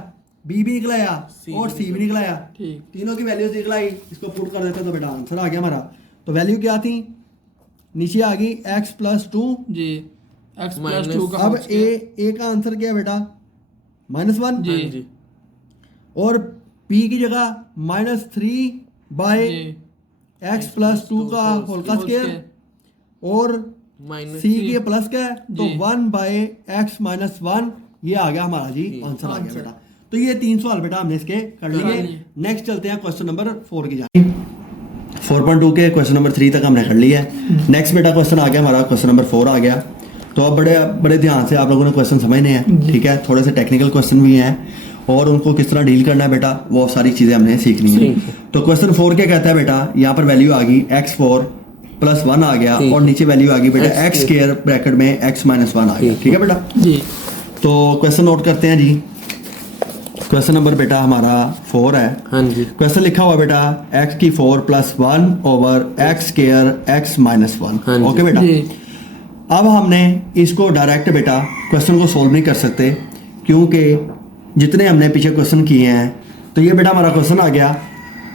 b भी निकलाया और c भी निकलाया, तीनों की वैल्यूज निकलाई। इसको पुट कर देते तो बेटा आंसर आ गया हमारा। तो वैल्यू क्या थी, नीचे आ गई x प्लस 2 जी, x प्लस 2 का। अब a का आंसर क्या है बेटा माइनस 1 जी, और b की जगह माइनस 3 बाय x प्लस 2 का होल का स्क्वायर, और c के प्लस का है, तो 1 बाय x माइनस 1, ये आ गया हमारा जी आंसर आ गया बेटा। तो ये 3 सवाल बेटा हमने इसके कर लिए। नेक्स्ट चलते हैं क्वेश्चन नंबर 4 की जाने। 4.2 के क्वेश्चन नंबर 3 तक हमने कर लिया है। नेक्स्ट बेटा क्वेश्चन आ गया हमारा, क्वेश्चन नंबर 4 आ गया। तो अब बड़े ध्यान से आप लोगों ने क्वेश्चन समझने हैं, ठीक है। थोड़े से टेक्निकल क्वेश्चन भी हैं, और उनको किस तरह डील करना है बेटा, वो सारी चीज़ें हमने सीखनी है। तो क्वेश्चन 4 क्या कहता है बेटा, यहाँ पर वैल्यू आ गई x4 प्लस 1 आ गया और नीचे वैल्यू आ गई बेटा एक्स स्क्वायर ब्रैकेट में x माइनस 1 आ गया। ठीक है बेटा, जी तो क्वेश्चन नोट करते हैं जी। क्वेश्चन नंबर बेटा हमारा 4 है। हाँ जी, क्वेश्चन लिखा हुआ बेटा x की 4 plus 1 over x square x minus 1। हाँ जी। ओके बेटा, जी अब हमने इसको डायरेक्ट बेटा क्वेश्चन को सोल्व नहीं कर सकते, क्योंकि जितने हमने पीछे क्वेश्चन किए हैं तो ये बेटा हमारा क्वेश्चन आ गया।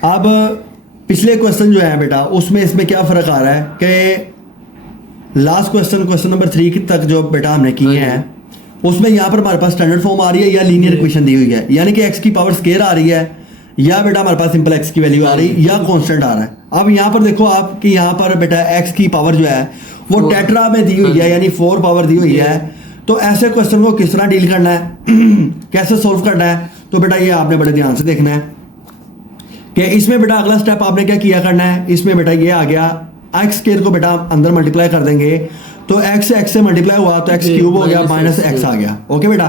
अब पिछले क्वेश्चन जो है बेटा उसमें इसमें क्या फ़र्क आ रहा है कि लास्ट क्वेश्चन नंबर 3 तक जो बेटा हमने किए हैं उसमें यहाँ पर हमारे पास स्टैंडर्ड फॉर्म आ रही है या लीनियर इक्वेशन दी हुई है, यानी कि x की पावर स्क्वायर आ रही है या बेटा हमारे पास सिंपल x की वैल्यू आ रही है या कांस्टेंट आ रहा है। अब यहाँ पर देखो आप कि यहाँ पर बेटा x की पावर जो है वो टेट्रा में दी हुई है, यानी 4 पावर दी हुई है। तो ऐसे क्वेश्चन को किस तरह डील करना है कैसे सोल्व करना है, तो बेटा ये आपने बड़े ध्यान से देखना है कि इसमें बेटा अगला स्टेप आपने क्या किया करना है। इसमें बेटा ये आ गया x स्क्वायर को बेटा अंदर मल्टीप्लाई कर देंगे, तो x से मल्टीप्लाई हुआ तो x क्यूब हो गया माइनस x आ गया। ओके बेटा,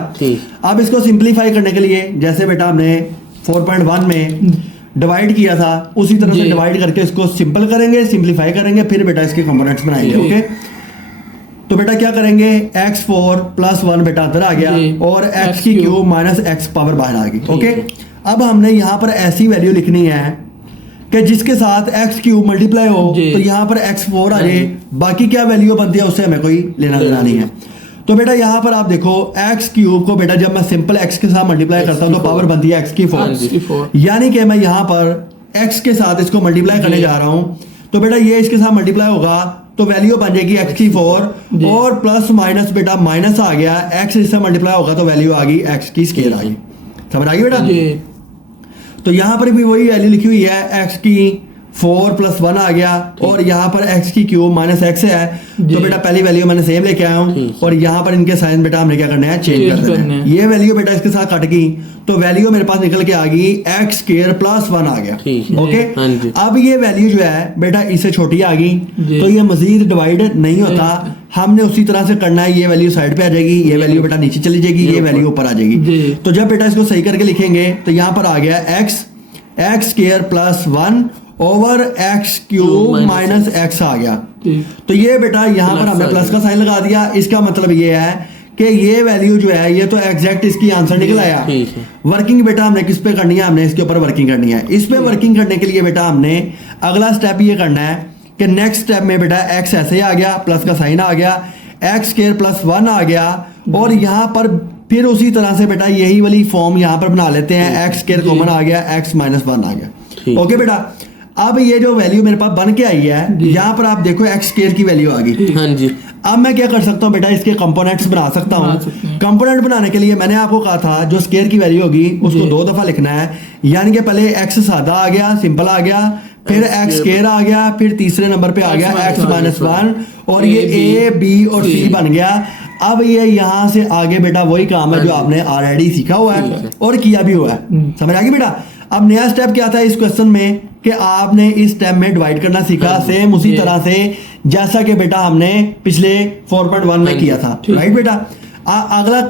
अब इसको सिंप्लीफाई करने के लिए जैसे बेटा हमने 4.1 में डिवाइड किया था उसी तरह से डिवाइड करके इसको सिंपल करेंगे, सिंप्लीफाई करेंगे, फिर बेटा इसके कंपोनेंट्स बनाएंगे। ओके, तो बेटा क्या करेंगे x4 प्लस 1 बेटा अंदर आ गया और x की क्यूब माइनस x पावर बाहर आ गई। ओके, अब हमने यहाँ पर ऐसी वैल्यू लिखनी है कि जिसके साथ x क्यूब मल्टीप्लाई हो तो यहाँ पर x4 आ जाए, बाकी क्या वैल्यू बनती है उससे हमें कोई लेना देना नहीं है। तो बेटा यहाँ पर आप देखो x क्यूब को बेटा जब मैं सिंपल x के साथ मल्टीप्लाई करता हूँ तो पावर बनती है x की 4, यानी कि मैं यहाँ पर x के साथ इसको मल्टीप्लाई करने जा रहा हूँ, तो बेटा ये इसके साथ मल्टीप्लाई होगा तो वैल्यू बन जाएगी x की 4 और प्लस माइनस बेटा माइनस आ गया, x इससे मल्टीप्लाई होगा तो वैल्यू आ गई x की स्क्वायर आ गई। समझ आ गई बेटा, तो यहाँ पर भी वही वैल्यू लिखी हुई है x की 4 प्लस 1 आ गया और यहाँ पर x की क्यूब माइनस x है, तो बेटा पहली वैल्यू मैंने सेम लेके आया हूँ और यहाँ पर इनके साइन बेटा हमने क्या करना है चेंज कर देना है। ये वैल्यू बेटा इसके साथ कट गई तो वैल्यू मेरे पास निकल के आ गई x स्क्वायर प्लस 1 आ गया। ओके, अब ये वैल्यू जो है बेटा इससे छोटी आ गई तो ये मजीद डिवाइड नहीं होता, हमने उसी तरह से करना है। ये वैल्यू साइड पे आ जाएगी, ये वैल्यू बेटा नीचे चली जाएगी, ये वैल्यू ऊपर आ जाएगी। तो जब बेटा इसको सही करके लिखेंगे तो यहाँ पर आ गया x square plus 1 over x cube minus x आ गया। तो ये बेटा यहाँ पर हमने प्लस का साइन लगा दिया, इसका मतलब ये है कि ये वैल्यू जो है ये तो एग्जैक्ट इसकी आंसर निकल आया। वर्किंग बेटा हमने किस पे करनी है, हमने इसके ऊपर वर्किंग करनी है। इस पे वर्किंग करने के लिए बेटा हमने अगला स्टेप ये करना है कि नेक्स्ट स्टेप में बेटा x ऐसे आ गया, प्लस का साइन आ गया, x स्क्वायर प्लस 1 आ गया और यहाँ पर फिर उसी तरह से बेटा यही वाली फॉर्म यहाँ पर बना लेते हैं, x स्क्वायर कॉमन आ गया, x माइनस 1 आ गया। ओके बेटा, अब ये जो वैल्यू मेरे पास बन के आई है यहाँ पर आप देखो x स्क्वायर की वैल्यू आ गई। हाँ जी, अब मैं क्या कर सकता हूँ बेटा इसके कंपोनेंट्स बना सकता हूँ। कंपोनेंट बनाने के लिए मैंने आपको कहा था जो स्क्वायर की वैल्यू होगी उसको 2 दफा लिखना है, यानी कि पहले x सादा आ गया, सिंपल आ गया, फिर x स्क्वायर आ गया, फिर तीसरे नंबर पे आ गया x माइनस 1 और ये a b और c बन गया। अब ये यहाँ से आगे बेटा वही काम है जो आपने ऑलरेडी सीखा हुआ है और किया भी हुआ है। समझ आ गई बेटा। अब नया स्टेप क्या था इस क्वेश्चन में कि आपने इस स्टेप में डिवाइड करना सीखा, सेम उसी तरह से जैसा कि बेटा हमने पिछले 4.1 में किया था। राइट बेटा, अगला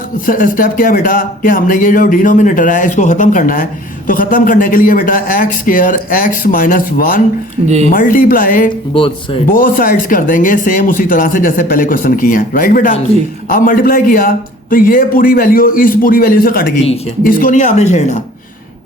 स्टेप क्या है बेटा कि हमने ये जो डिनोमिनेटर है इसको खत्म करना है। तो खत्म करने के लिए बेटा x square x minus 1 multiply both sides कर देंगे सेम उसी तरह से जैसे पहले क्वेश्चन किए हैं। राइट बेटा, अब मल्टीप्लाई किया तो ये पूरी वैल्यू इस पूरी वैल्यू से कट गई, इसको नहीं आपने छेड़ना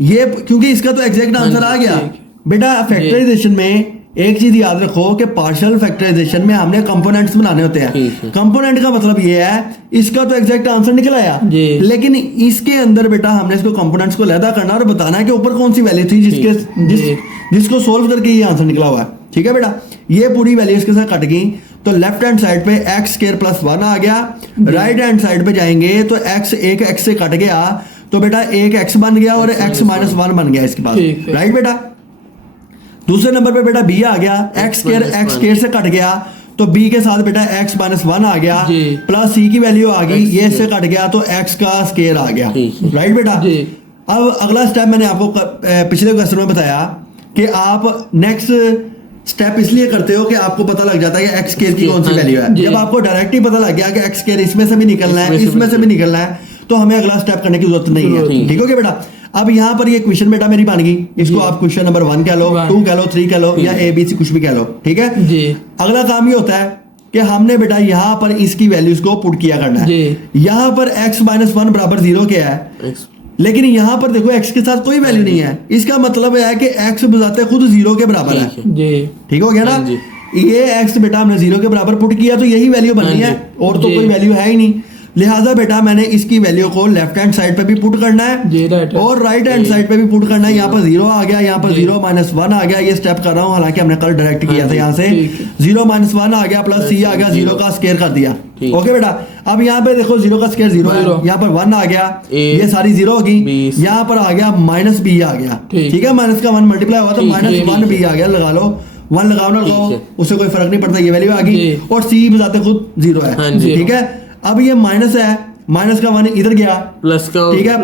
ये, क्योंकि इसका तो एग्जैक्ट आंसर आ गया बेटा। फैक्टराइजेशन में एक चीज याद रखो कि पार्शियल फैक्टराइजेशन में हमने कंपोनेंट्स बनाने होते हैं। कंपोनेंट का मतलब ये है इसका तो एग्जैक्ट आंसर निकल आया, लेकिन इसके अंदर बेटा हमने इसको कंपोनेंट्स को अलग करना और बताना है कि ऊपर कौन सी वैल्यू थी जिसको सोल्व करके ये आंसर निकला हुआ है। ठीक है बेटा, ये पूरी वैल्यू इसके साथ कट गई तो लेफ्ट हैंड साइड पे x स्क्वायर प्लस 1 आ गया, राइट हैंड साइड पे जाएंगे तो एक x से कट गया तो बेटा एक x बन गया और x माइनस 1 बन गया इसके पास। राइट बेटा, दूसरे नंबर पे बेटा b आ गया, x स्क्वायर से कट गया तो b के साथ बेटा x माइनस 1 आ गया प्लस c की वैल्यू आ गई, ये इससे कट गया तो x का स्क्वायर आ गया। राइट बेटा, अब अगला स्टेप मैंने आपको पिछले क्वेश्चन में बताया कि आप नेक्स्ट स्टेप इसलिए करते हो कि आपको पता लग जाता है कि x स्क्वायर की कौन सी वैल्यू है। जब आपको डायरेक्ट ही पता लग गया कि x स्क्वायर इसमें से भी निकलना है, इसमें से भी निकलना है, तो हमें अगला स्टेप करने की जरूरत नहीं है। ठीक हो गया बेटा। अब यहाँ पर ये क्वेश्चन बेटा मेरी बन गई, इसको आप क्वेश्चन नंबर 1 कह लो, 2 कह लो, 3 कह लो, या ABC कुछ भी कह लो, ठीक है जी। अगला काम ये होता है कि हमने बेटा यहाँ पर इसकी वैल्यूज को पुट किया करना है। यहाँ पर x माइनस 1 बराबर 0 क्या है, लेकिन यहाँ पर देखो x के साथ कोई वैल्यू नहीं है, इसका मतलब है कि x बजाते खुद 0 के बराबर है, ठीक हो गया ना। ये x बेटा हमने 0 के बराबर पुट किया तो यही वैल्यू बननी है, और तो कोई वैल्यू है ही नहीं, लिहाजा बेटा मैंने इसकी वैल्यू को लेफ्ट हैंड साइड पे भी पुट करना है और राइट हैंड साइड पे भी पुट करना है। यहाँ पर 0 आ गया, यहाँ पर 0 माइनस 1 आ गया, ये स्टेप कर रहा हूँ, हालांकि हमने कल डायरेक्ट किया था। यहाँ से 0 माइनस 1 आ गया प्लस c आ गया, 0 का स्क्वायर कर दिया, ओके बेटा। अब यहाँ पे देखो 0 का स्क्वायर 0 है, यहाँ पर 1 आ गया, ये सारी 0 होगी, यहाँ पर आ गया माइनस b आ गया, ठीक है, माइनस का 1 मल्टीप्लाई हुआ तो माइनस 1b आ गया, लगा लो 1 लगाओ ना लगाओ उससे कोई फर्क नहीं पड़ता, ये वैल्यू आ गई, और c बजाते खुद 0 है, ठीक है। अब ये माइनस है, माइनस का 1 इधर गया, प्लस का, ठीक है,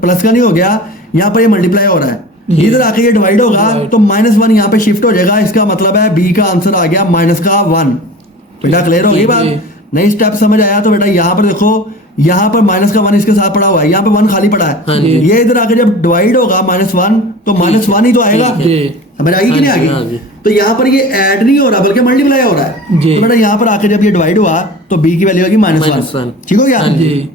प्लस का नहीं हो गया, यहाँ पर ये मल्टीप्लाई हो रहा है, इधर आके ये डिवाइड होगा तो माइनस 1 यहाँ पे शिफ्ट हो जाएगा, इसका मतलब है बी का आंसर आ गया माइनस का 1। बेटा क्लियर होगी बात, नई स्टेप समझ आया। तो बेटा यहाँ पर देखो, यहाँ पर माइनस का 1 इसके साथ पड़ा हुआ है, यहाँ पे 1 खाली पड़ा है, ये इधर आके जब डिवाइड होगा माइनस 1 तो माइनस 1 ही तो आएगा, समझ आएगी कि नहीं आएगी। तो यहाँ पर ये ऐड नहीं हो रहा बल्कि मल्टीप्लाई हो रहा है, तो बेटा यहाँ पर आके जब ये डिवाइड हुआ तो b की वैल्यू होगी -1, ठीक हो गया।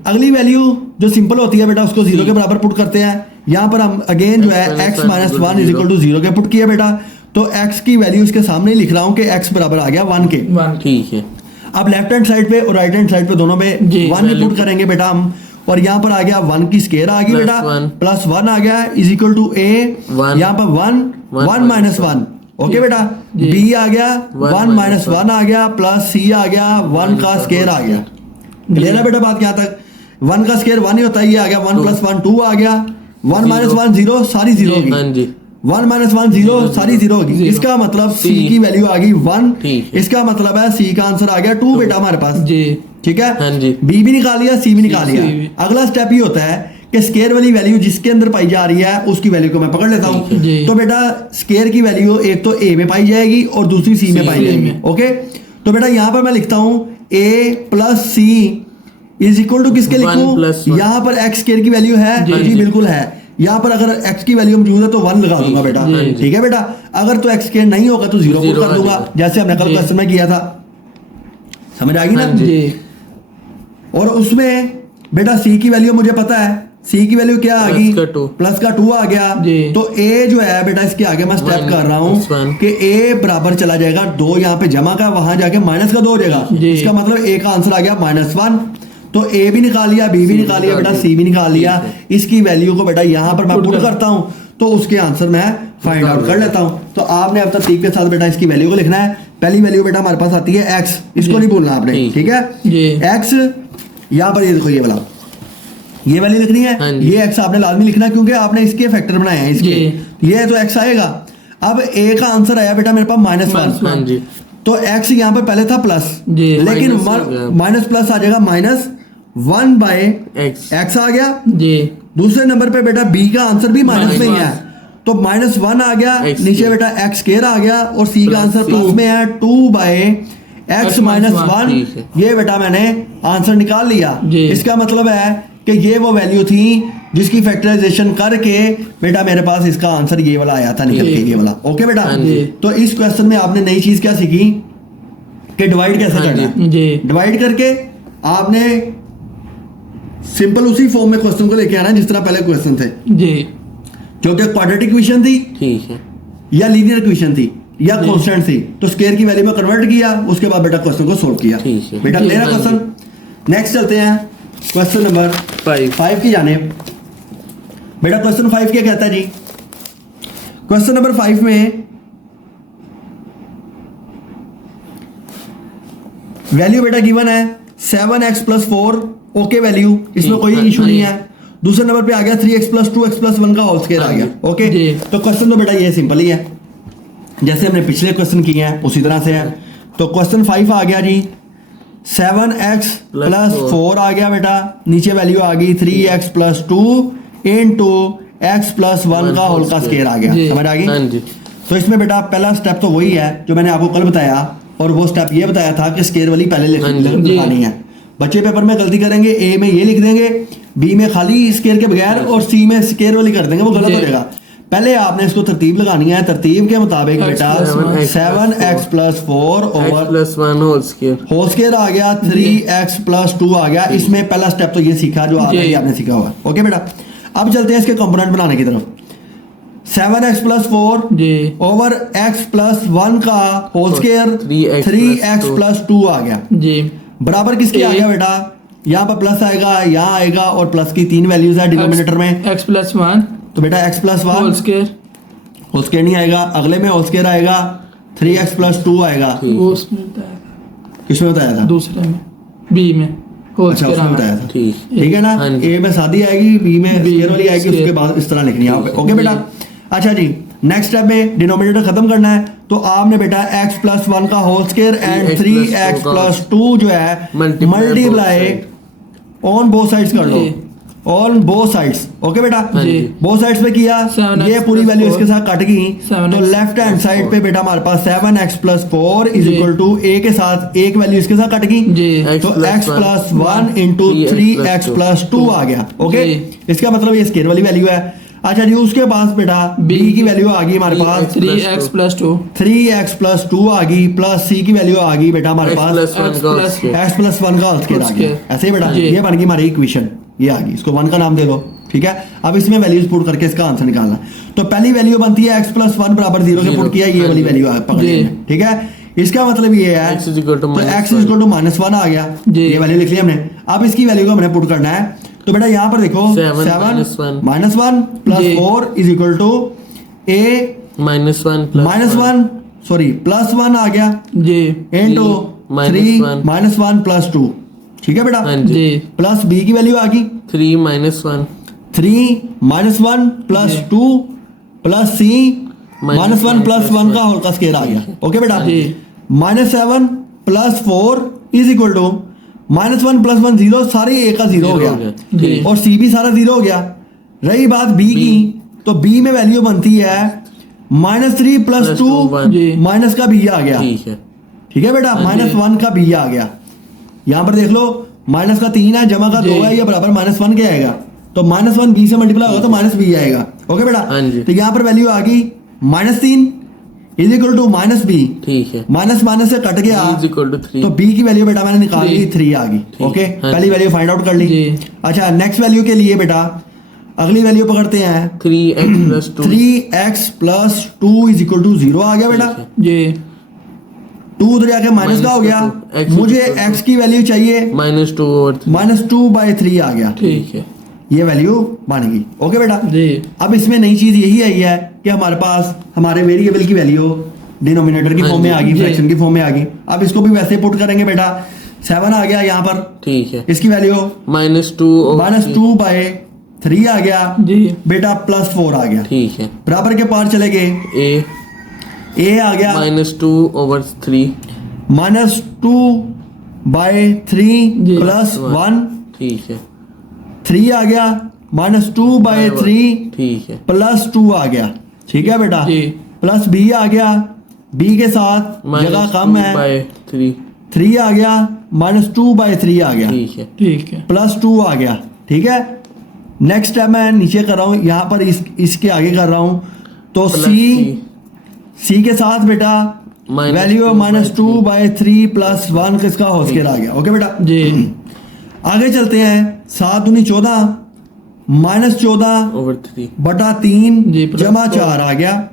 अगली वैल्यू जो सिंपल होती है बेटा उसको 0 के बराबर पुट करते हैं। यहाँ पर हम अगेन जो है x minus 1 is equal to 0 के पुट किया बेटा, तो x की वैल्यू इसके सामने लिख रहा हूँ कि x बराबर आ गया 1 के, ठीक है। अब लेफ्ट हैंड साइड पे और राइट हैंड साइड पे दोनों पे 1 ही पुट करेंगे बेटा हम, और यहाँ पर आ गया 1 की स्क्वायर आ गई बेटा, प्लस 1 आ गया इज इक्वल टू a, यहाँ पर 1 माइनस 1, ओके बेटा, b आ गया 1 माइनस 1 आ गया, प्लस c आ गया 1 का स्क्वायर आ गया, क्लियर है बेटा बात यहाँ तक। 1 का स्क्वायर 1 ही होता है, ये आ गया 1 प्लस 1 2 आ गया, 1 माइनस 1 0 सारी 0 होगी, 1 माइनस 1 0 सारी 0 होगी, इसका मतलब c की वैल्यू आ गई 1, इसका मतलब है c का आंसर आ गया 2 बेटा हमारे पास, ठीक है, b भी निकाल लिया c भी निकाल लिया। अगला स्टेप ये होता है कि स्केयर वाली वैल्यू जिसके अंदर पाई जा रही है उसकी वैल्यू को मैं पकड़ लेता हूँ। तो बेटा स्केयर की वैल्यू एक तो a में पाई जाएगी और दूसरी c में पाई जाएगी, ओके। तो बेटा यहाँ पर मैं लिखता हूँ a plus c is equal to किसके लिखूं, यहाँ पर x स्केयर की वैल्यू है जी बिल्कुल है, यहाँ पर अगर x की वैल्यू मौजूद है तो 1 लगा दूंगा बेटा, ठीक है बेटा। अगर तो x स्केयर नहीं होगा तो 0 पुट कर दूंगा, जैसे हमने कल क्वेश्चन में किया था, समझ आ गई ना। और उसमें बेटा c की वैल्यू मुझे पता है, c की वैल्यू क्या आ गई, प्लस का 2 आ गया, तो a जो है बेटा इसके आगे मैं स्टेप कर रहा हूँ कि a बराबर चला जाएगा 2 यहाँ पे जमा का, वहां जाके माइनस का 2 हो जाएगा, इसका मतलब a का आंसर आ गया -1। तो a भी निकाल लिया, b भी निकाल लिया बेटा, c भी निकाल लिया, इसकी वैल्यू को बेटा यहाँ पर मैं पुट करता हूँ तो उसके आंसर मैं फाइंड आउट कर लेता हूँ। तो आपने अब तरतीब के साथ बेटा इसकी वैल्यू को लिखना है। पहली वैल्यू बेटा हमारे पास आती है x, इसको नहीं भूलना आपने, ठीक है, x यहाँ पर ये देखो ये वाला, ये वाली लिखनी है, ये x आपने लाजमी लिखना क्योंकि आपने इसके फैक्टर बनाए हैं इसके, ये तो x आएगा। अब a का आंसर आया बेटा मेरे पास -1, तो x यहाँ पर पहले था प्लस, लेकिन माइनस प्लस आ जाएगा -1 बाय x आ गया। दूसरे नंबर पे बेटा b का आंसर भी माइनस में ही है, तो -1 आ गया, नीचे बेटा x स्क्वायर आ गया, और c का आंसर प्लस में है 2 बाय x माइनस 1। ये बेटा मैंने आंसर निकाल लिया, इसका मतलब है कि ये वो वैल्यू थी जिसकी फैक्टराइजेशन करके बेटा मेरे पास इसका आंसर ये वाला आया था निकल के, ये वाला, ओके बेटा। तो इस क्वेश्चन में आपने नई चीज क्या सीखी कि डिवाइड कैसे करना है। डिवाइड करके आपने सिंपल उसी फॉर्म में क्वेश्चन को लेके आना जिस तरह पहले क्वेश्चन थे, क्योंकि क्वाड्रेटिक इक्वेशन थी, ठीक है, या लीनियर इक्वेशन थी या कांस्टेंट थी, तो स्क्वायर की वैल्यू में कन्वर्ट किया, उसके बाद बेटा क्वेश्चन को सोल्व किया, बेटा क्लियर है क्वेश्चन। नेक्स्ट चलते हैं क्वेश्चन नंबर 5 की जाने। बेटा क्वेश्चन 5 क्या कहता है जी, क्वेश्चन नंबर 5 में वैल्यू बेटा गिवन है 7x + 4, ओके वैल्यू, इसमें कोई इशू नहीं है। दूसरे नंबर पे आ गया 3x + 2x + 1 का होल स्क्वायर आ गया, ओके। तो क्वेश्चन तो बेटा ये सिंपल ही है, जैसे हमने पिछले क्वेश्चन किए हैं उसी तरह से है। तो क्वेश्चन 5 आ गया जी 7x + 4 आ गया बेटा, नीचे वैल्यू आ गई 3x + 2 × x + 1 का होल का स्क्वायर आ गया, समझ आ गई। तो इसमें बेटा पहला स्टेप तो वही है जो मैंने आपको कल बताया, और वो स्टेप ये बताया था कि स्क्वायर वाली पहले लिखनी है। बच्चे पेपर में गलती करेंगे, ए में ये लिख देंगे बी में खाली स्केयर के बगैर और सी में स्केयर वाली कर देंगे, वो गलत हो जाएगा। पहले आपने इसको तरतीब लगानी है, तरतीब के मुताबिक बेटा 7x + 4 over +1 whole square whole square आ गया, 3x + 2 आ गया। इसमें पहला स्टेप तो ये सीखा जो ऑलरेडी आपने सीखा हुआ है। ओके बेटा, अब चलते हैं इसके कंपोनेंट बनाने की तरफ। 7x + 4 जी ओवर x + 1 का होल स्क्वायर 3x 3x + 2 आ गया, जी बराबर किसके आ गया बेटा? यहाँ पर प्लस आएगा, यहाँ आएगा, और प्लस की 3 वैल्यूज है डिनोमिनेटर में, x + 1 तो बेटा x + 1 whole square whole square नहीं आएगा, अगले में होल स्क्वायर आएगा, 3x + 2 आएगा। वो उसमें बताया था, किसमें बताया था? दूसरे में बी में होल अच्छा, स्क्वायर उसमें आना बताया था। ठीक ठीक है ना, हाँ जी। ए में सादी आएगी, बी में स्क्वायर वाली आएगी, उसके स्क्वायर। बाद इस तरह लिखनी है यहाँ पे। ओके बेटा, अच्छा जी, नेक्स्ट स्टेप में डिनोमिनेटर खत्म करना है, तो आपने बेटा x + 1 का होल स्क्वायर एंड 3x + 2 जो है मल्टीप्लाई ऑन बोथ साइड्स कर लो, ऑन बोथ साइड्स। ओके बेटा, जी। बोथ साइड्स पे किया, 7x ये पूरी + वैल्यू 4 इसके साथ कट गई, 7x तो लेफ्ट हैंड साइड पे बेटा हमारे पास 7x + 4 = a के साथ एक वैल्यू इसके साथ कट गई, जी तो x + 1 × 3x + 2 आ गया। ओके, जी। इसका मतलब ये स्केयर वाली वैल्यू है। अच्छा जी, उसके पास बेटा b की वैल्यू आ गई हमारे पास 3x + 2 3x + 2 आ गई, प्लस c की वैल्यू आ गई बेटा हमारे पास +1 का x स्क्वायर x + 1 का होल स्क्वायर आ गया। ऐसे ही बेटा जी। ये बन गई हमारी इक्वेशन, ये आ गई, इसको 1 का नाम दे लो। ठीक है, अब इसमें वैल्यूज पुट करके इसका आंसर निकालना। तो पहली वैल्यू बनती है x + 1 = 0 के पुट किया, ये वाली वैल्यू पकड़ी जी। हमने। ठीक है, इसका मतलब ये है x = तो x -1 = -1 आ गया, जी। ये वैल्यू लिख ली हमने। अब इसकी वैल्यू को हमने पुट करना है, तो बेटा यहाँ पर देखो 7 7 -1 -1 जी। + 4 = a -1 सॉरी +1 आ गया जी इनटू 3 -1 -1 + 2। ठीक है बेटा, हाँ जी जी प्लस b की वैल्यू आ गई 3 -1 3 -1 + 2 प्लस c -1 + 1 का होल का स्क्वायर आ गया। ओके बेटा, जी। -7 + 4 = -1 + 1 0, सारे a का 0 हो गया, जी। और c भी सारा 0 हो गया। रही बात b की, तो b में वैल्यू बनती है -3 + 2 जी। माइनस का b आ गया। ठीक है ठीक है बेटा, -1 का b आ गया। यहाँ पर देख लो, माइनस का 3 है, जमा का 2 है, ये बराबर -1 के आएगा, तो -1 b से मल्टीप्लाई होगा तो -b आएगा। ओके बेटा, हाँ जी। तो यहाँ पर वैल्यू आ गई -3 = -b, ठीक है माइनस माइनस से कट गया, b = 3 तो b की वैल्यू बेटा मैंने निकाल ली, 3 आ गई। ओके, हाँ पहली जी। वैल्यू फाइंड आउट कर ली। जी। अच्छा, नेक्स्ट वैल्यू के लिए बेटा अगली वैल्यू पकड़ते हैं, 3x + 2 3x + 2 = 0 आ गया बेटा। जी 2 उधर जाके माइनस का हो गया, x मुझे x की वैल्यू चाहिए, -2/3 -2/3 आ गया, ठीक है ये वैल्यू बन गई। ओके बेटा, जी अब इसमें नई चीज यही आई है कि हमारे पास हमारे वेरिएबल की वैल्यू डिनोमिनेटर की हाँ फॉर्म में आ गई, जी। फ्रैक्शन की फॉर्म में आ गई। अब इसको भी वैसे पुट करेंगे बेटा, 7 आ गया यहाँ पर, ठीक है इसकी वैल्यू -2/3 आ गया जी बेटा, +4 आ गया, ठीक है बराबर के पार चले गए, a a आ गया -2/3 -2/3 जी। + 1, ठीक है 3 आ गया, -2/3 ठीक है + 2 आ गया। ठीक है बेटा, जी। प्लस b आ गया, b के साथ जगह कम है, -2/3 3 आ गया, -2/3 आ गया, ठीक है ठीक है +2 आ गया। ठीक है, नेक्स्ट स्टेप मैं नीचे कर रहा हूँ, यहाँ पर इसके आगे कर रहा हूँ, तो c के साथ बेटा वैल्यू -2/3 + 1 किसका होल स्क्वायर आ गया। ओके बेटा जी आगे चलते हैं, 7 दूनी 14 -14 /3 बटा 3 जी, प्लस जमा 4 4 आ गया,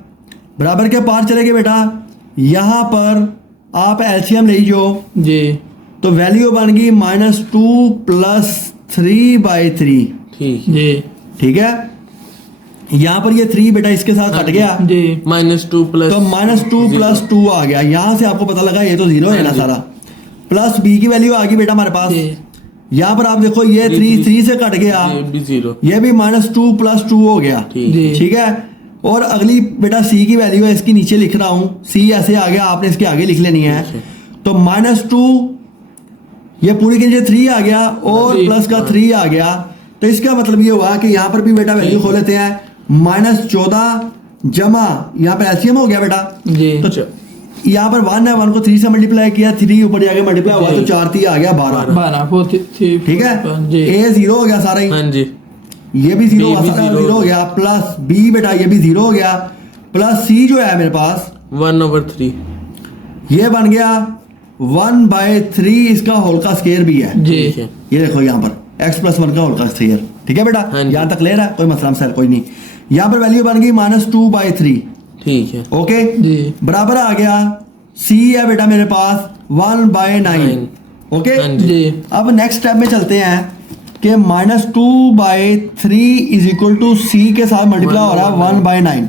बराबर के पार चले गए बेटा। यहाँ पर आप एलसीएम ले जो, जी तो वैल्यू बन गई -2 + 3/3। ठीक है जी ठीक है, यहाँ पर ये 3 बेटा इसके साथ कट गया, जी -2 तो -2 + 2 आ गया। यहाँ से आपको पता लगा ये तो 0 है ना सारा, प्लस b की वैल्यू आ गई बेटा हमारे पास। जी यहाँ पर आप देखो ये 3 से कट गया, ये भी 0 ये भी -2 + 2 हो गया। ठीक जी ठीक है, और अगली बेटा c की वैल्यू है, इसकी नीचे लिख रहा हूं, c ऐसे आ गया, आपने इसके आगे लिख लेनी है। तो -2 ये पूरी के नीचे 3 आ गया, और जी। प्लस का 3 आ गया, तो इसका मतलब ये हुआ कि यहाँ पर भी बेटा वैल्यू खोल लेते हैं, -14 जमा, यहाँ पे एलसीएम हो गया बेटा, जी तो यहाँ पर 1 है, 1 को 3 से मल्टीप्लाई किया, 3 ऊपर जाके मल्टीप्लाई हुआ तो 4 3 आ गया 12। 12 4 3 ठीक है, जी ए 0 हो गया सारा ही, हाँ जी ये भी 0 B हुआ, भी सारा 0 0 हो गया, प्लस बी बेटा ये भी 0 हो गया, प्लस सी जो है मेरे पास 1/3 ये बन गया 1/3, इसका होल का स्केयर भी है। जी ठीक है ये देखो यहाँ पर x + 1 का होल का स्केयर। ठीक है बेटा, हाँ जी। यहाँ तक क्लियर है, कोई मसला मसला कोई नहीं। यहाँ पर वैल्यू बन गई -2/3। ठीक है ओके जी बराबर आ गया, c है बेटा मेरे पास 1/9। ओके हाँ जी। जी अब नेक्स्ट स्टेप में चलते हैं कि -2/3 = c के साथ मल्टीप्लाई हो रहा है 1/9।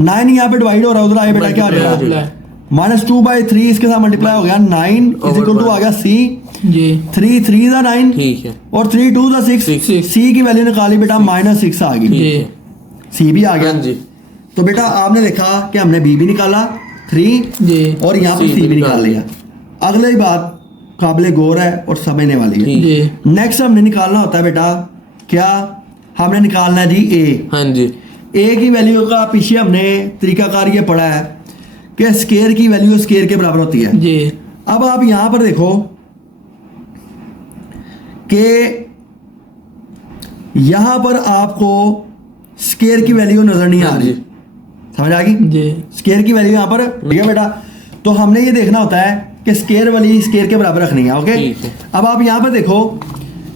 9 यहाँ पे डिवाइड हो रहा है, उधर आए बेटा क्या आ Multiply हो जाएगा, जाएगा। -2/3 इसके साथ मल्टीप्लाई हो गया 9 = आ गया c, जी 3 3 = 9 ठीक है और 3 2 = 6। Six। c की वैल्यू निकाली बेटा -6 आ गई, जी c भी आ गया। हाँ जी तो बेटा आपने देखा कि हमने b भी निकाला 3 जी और यहाँ पर C c भी भी निकाल निकाल लिया। अगली बात काबिल गौर है और समझने वाली है। ठीक। जी नेक्स्ट हमने निकालना होता है बेटा, क्या हमने निकालना है जी a। हाँ जी ए की वैल्यू का पीछे हमने तरीकाकार ये पढ़ा है कि स्केयर की वैल्यू स्केयर के बराबर होती है। जी अब आप यहां पर देखो कि यहां पर आपको स्केयर की वैल्यू नजर नहीं आ हाँ रही, जी समझ आ गई? जी स्केयर की वैल्यू यहां पर ठीक है बेटा, तो हमने ये देखना होता है कि स्केयर वाली स्केयर के बराबर रखनी है। ओके ठीक है। अब आप यहां पर देखो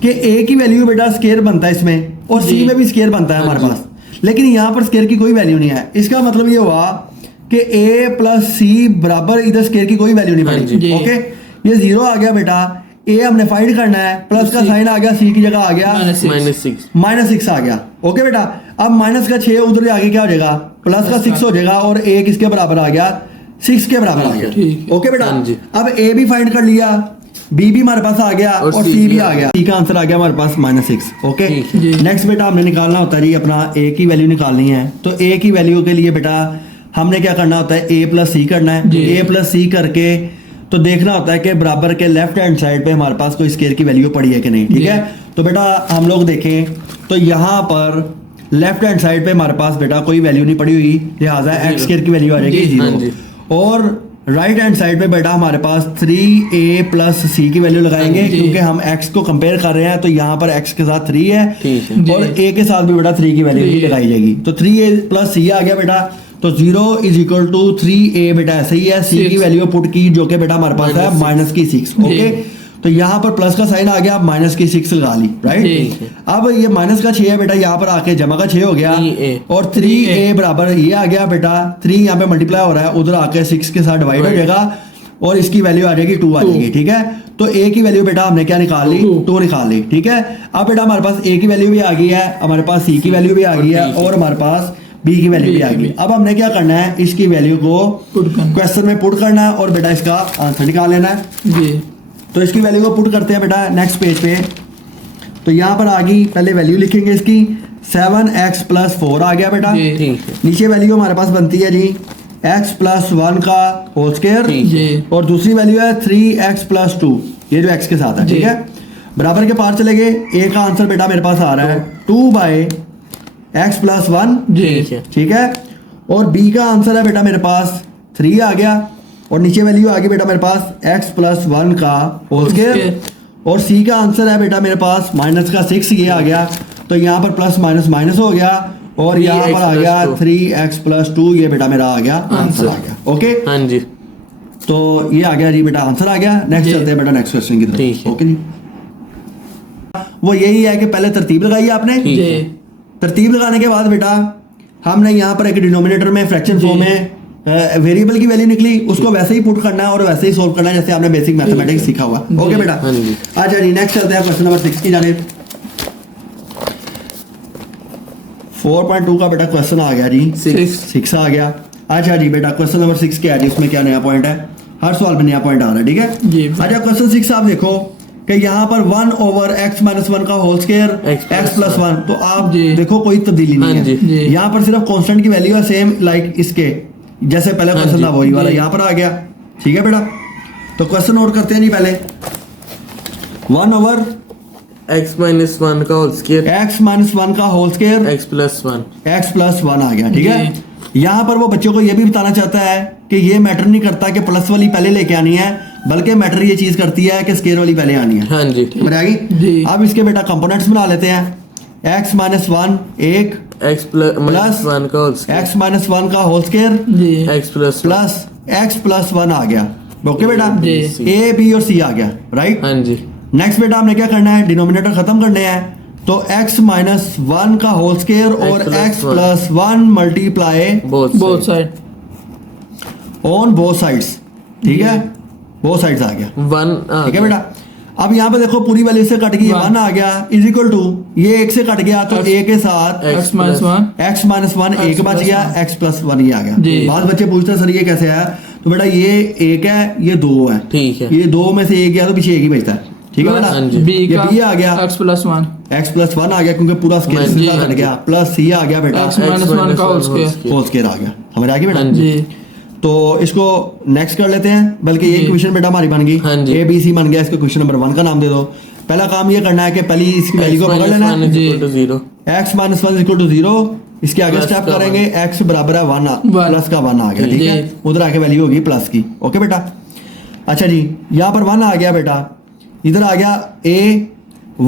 कि ए की वैल्यू बेटा स्केयर बनता है इसमें और सी जी। में भी स्केयर बनता है हमारे हाँ जी। पास, लेकिन यहाँ पर स्केयर की कोई वैल्यू नहीं है। इसका मतलब ये हुआ कि a + c बराबर इधर स्केयर की कोई वैल्यू नहीं हाँ बनी। जी। ओके ये 0 आ गया बेटा, a हमने फाइंड करना है, प्लस का साइन आ गया, c की जगह आ गया -6 -6 -6 आ गया। ओके बेटा, अब माइनस का 6 उधर आगे क्या हो जाएगा, प्लस का 6 हो जाएगा और a किसके बराबर आ गया, 6 के बराबर आ गया। ठीक है। ओके बेटा, हाँ जी। अब a भी फाइंड कर लिया, b भी हमारे पास आ गया और और C c भी भी आ गया। c का आंसर आ गया हमारे पास -6। ओके ठीक है। जी। नेक्स्ट बेटा हमने निकालना होता है जी अपना a की वैल्यू निकालनी है। तो a की वैल्यू के लिए बेटा हमने क्या करना होता है, a + c करना है। जी। a + c करके तो देखना होता है कि बराबर के लेफ्ट हैंड साइड पे हमारे पास कोई स्केयर की वैल्यू पड़ी है कि नहीं। ठीक जी। है, तो बेटा हम लोग देखें तो यहाँ पर लेफ्ट हैंड साइड पे हमारे पास बेटा कोई वैल्यू नहीं पड़ी हुई, लिहाजा एक्स स्केयर की वैल्यू आ जाएगी जी। हाँ जी। 0। और राइट हैंड साइड पे बेटा हमारे पास 3a + c की वैल्यू लगाएंगे हाँ जी। क्योंकि हम x को कंपेयर कर रहे हैं, तो यहाँ पर x के साथ 3 है ठीक है जी। और a के साथ भी बेटा 3 की वैल्यू जी। लगाई जाएगी। तो 3a + c आ गया बेटा, तो 0 = 3a बेटा ऐसे ही है। c की Six। वैल्यू पुट की जो कि बेटा हमारे पास है -6। -6। ओके, तो यहाँ पर प्लस का साइन आ गया, -6 लगा ली, जी। राइट। अब ये -6 है बेटा, यहाँ पर आके जमा का 6 हो गया 3a और 3a बराबर ये आ गया बेटा, 3 यहाँ पे मल्टीप्लाई हो रहा है, उधर आके 6 के साथ डिवाइड हो Right। जाएगा और इसकी वैल्यू आ जाएगी 2 आ जाएगी। ठीक है, तो a की वैल्यू बेटा हमने क्या निकाल ली, 2 निकाल ली। ठीक है, अब बेटा हमारे पास a की वैल्यू भी आ गई है, हमारे पास c की वैल्यू भी आ गई है और हमारे पास b की वैल्यू भी आ गई। अब हमने क्या करना है, इसकी वैल्यू को पुट करना क्वेश्चन में पुट करना है और बेटा इसका आंसर निकाल लेना है। जी तो इसकी वैल्यू को पुट करते हैं बेटा नेक्स्ट पेज पे। तो यहाँ पर आ गई, पहले वैल्यू लिखेंगे इसकी, 7x + 4 आ गया बेटा। जी। ठीक है नीचे वैल्यू हमारे पास बनती है जी x + 1 का होल स्क्वायर ठीक जी और दूसरी वैल्यू है 3x + 2, ये जो x के साथ है। जी। ठीक है, बराबर के पार चले गए, a का आंसर बेटा मेरे पास आ रहा है 2/x + 1। जी ठीक है ठीक है, और b का आंसर है बेटा मेरे पास 3 आ गया और नीचे वैल्यू आ गई बेटा मेरे पास x + 1 का होल स्क्वायर और c का आंसर है बेटा मेरे पास -6 ये आ गया। तो यहाँ पर प्लस माइनस माइनस हो गया और यहाँ पर आ गया 3x + 2, ये बेटा मेरा आ गया आंसर आ गया। ओके, हाँ जी तो ये आ गया जी बेटा आंसर आ गया। नेक्स्ट जी। चलते हैं बेटा नेक्स्ट क्वेश्चन की ठीक तरफ। है। ओके जी, वो यही है कि पहले तरतीब लगाई आपने, ठीक जी है तरतीब लगाने के बाद बेटा हमने यहाँ पर एक डिनोमिनेटर में फ्रैक्शन जी। फॉर्म में वेरिएबल की वैल्यू निकली, उसको वैसे ही पुट करना है और वैसे ही सोल्व करना है जैसे आपने बेसिक मैथमेटिक्स सीखा हुआ। जी। ओके बेटा, हाँ जी। अच्छा जी नेक्स्ट चलते हैं क्वेश्चन नंबर 6 की जानिब। 4.2 का बेटा क्वेश्चन आ गया जी, 6 आ गया। अच्छा जी बेटा क्वेश्चन नंबर 6 क्या है जी, उसमें क्या नया पॉइंट है, हर सवाल में नया पॉइंट आ रहा है। ठीक है जी। अच्छा क्वेश्चन 6 आप देखो कि यहाँ पर 1/x - 1 का होल स्क्वायर x + 1, तो आप जी। देखो कोई तब्दीली नहीं हाँ जी। है, जी। यहाँ पर सिर्फ कांस्टेंट की वैल्यू है सेम लाइक इसके जैसे पहले हाँ क्वेश्चन जी। था वही वाला जी। यहाँ पर आ गया। ठीक है बेटा, तो क्वेश्चन नोट करते हैं जी पहले, 1/x x - 1 का होल स्क्वायर - 1 का होल स्क्वायर x + 1 x + 1 आ गया। ठीक है, यहाँ पर वो बच्चों को ये भी बताना चाहता है कि ये मैटर नहीं करता कि प्लस वाली पहले लेके आनी है, बल्कि मैटर ये चीज करती है कि स्केयर वाली पहले आनी है। हाँ जी समझ आ गई? जी। अब इसके बेटा कंपोनेंट्स बना लेते हैं। x माइनस वन एक x प्लस 1 का whole square x minus one का होल स्केयर जी x plus plus x plus one आ गया। ओके बेटा, जी। a b और c आ गया, राइट। हाँ जी नेक्स्ट बेटा हमने क्या करना है, डिनोमिनेटर खत्म करने हैं, तो x माइनस वन का होल स्केयर और x plus one multiply both side on both sides. ठीक है, बोथ साइड्स आ गया। 1 ठीक है बेटा, अब यहाँ पे देखो पूरी वैल्यू से कट गई, One। 1 आ गया इज इक्वल टू, ये एक से कट गया तो X- a के साथ x minus one x minus one एक बच गया, x प्लस वन ये आ गया। जी। बाद बच्चे पूछते हैं सर ये कैसे है, तो बेटा ये एक है ये दो है, ठीक है ये दो में से एक गया तो पीछे एक ही बचता है। ठीक है बेटा, हाँ जी। b ये का b आ गया, x plus one x plus one आ गया क्योंकि पूरा स्केयर हाँ से जी, कट हाँ गया, प्लस c आ गया बेटा, x माइनस वन का होल स्क्वायर होल स्केयर आ गया। समझ आ गई बेटा? हाँ जी। जी तो इसको नेक्स्ट कर लेते हैं, बल्कि ये जी। क्वेश्चन बेटा हमारी बन गई, हाँ जी। ए बी सी बन गया, इसको क्वेश्चन नंबर 1 का नाम दे दो। पहला काम ये करना है कि पहली इसकी वैल्यू को पकड़ लेना है, जी। 0 x minus one equal to zero, इसके आगे प्लस स्टेप का करेंगे, x बराबर है वन, वन। प्लस का 1 आ गया। ठीक जी। है, उधर आके वैल्यू होगी प्लस की। ओके बेटा, अच्छा जी, यहाँ पर 1 आ गया बेटा, इधर आ गया a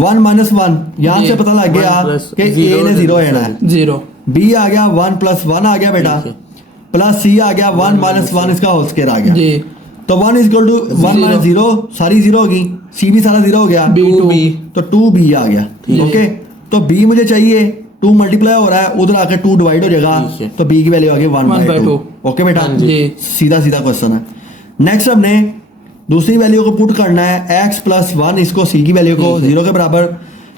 1 माइनस वन, यहाँ जी। से पता लग गया 1 प्लस कि जीरो a ने 0 लेना है। 0 b आ गया 1 प्लस 1 आ गया बेटा, ठीक है। प्लस c आ गया 1 माइनस 1, इसका होल स्क्वायर आ गया। जी तो 1 इज इक्वल टू 1 माइनस 0, सारी 0 होगी, c भी सारा 0 हो गया, B, 2b तो 2b आ गया। ठीक है। ओके, तो b मुझे चाहिए, 2 मल्टीप्लाई हो रहा है, उधर आके 2 डिवाइड हो जाएगा, ठीक है। तो b की वैल्यू आ गई 1 1 बाय by 2। 2। ओके बेटा, हाँ जी सीधा सीधा क्वेश्चन है। नेक्स्ट हमने दूसरी वैल्यू को पुट करना है, x प्लस वन, इसको c की वैल्यू को 0 के बराबर,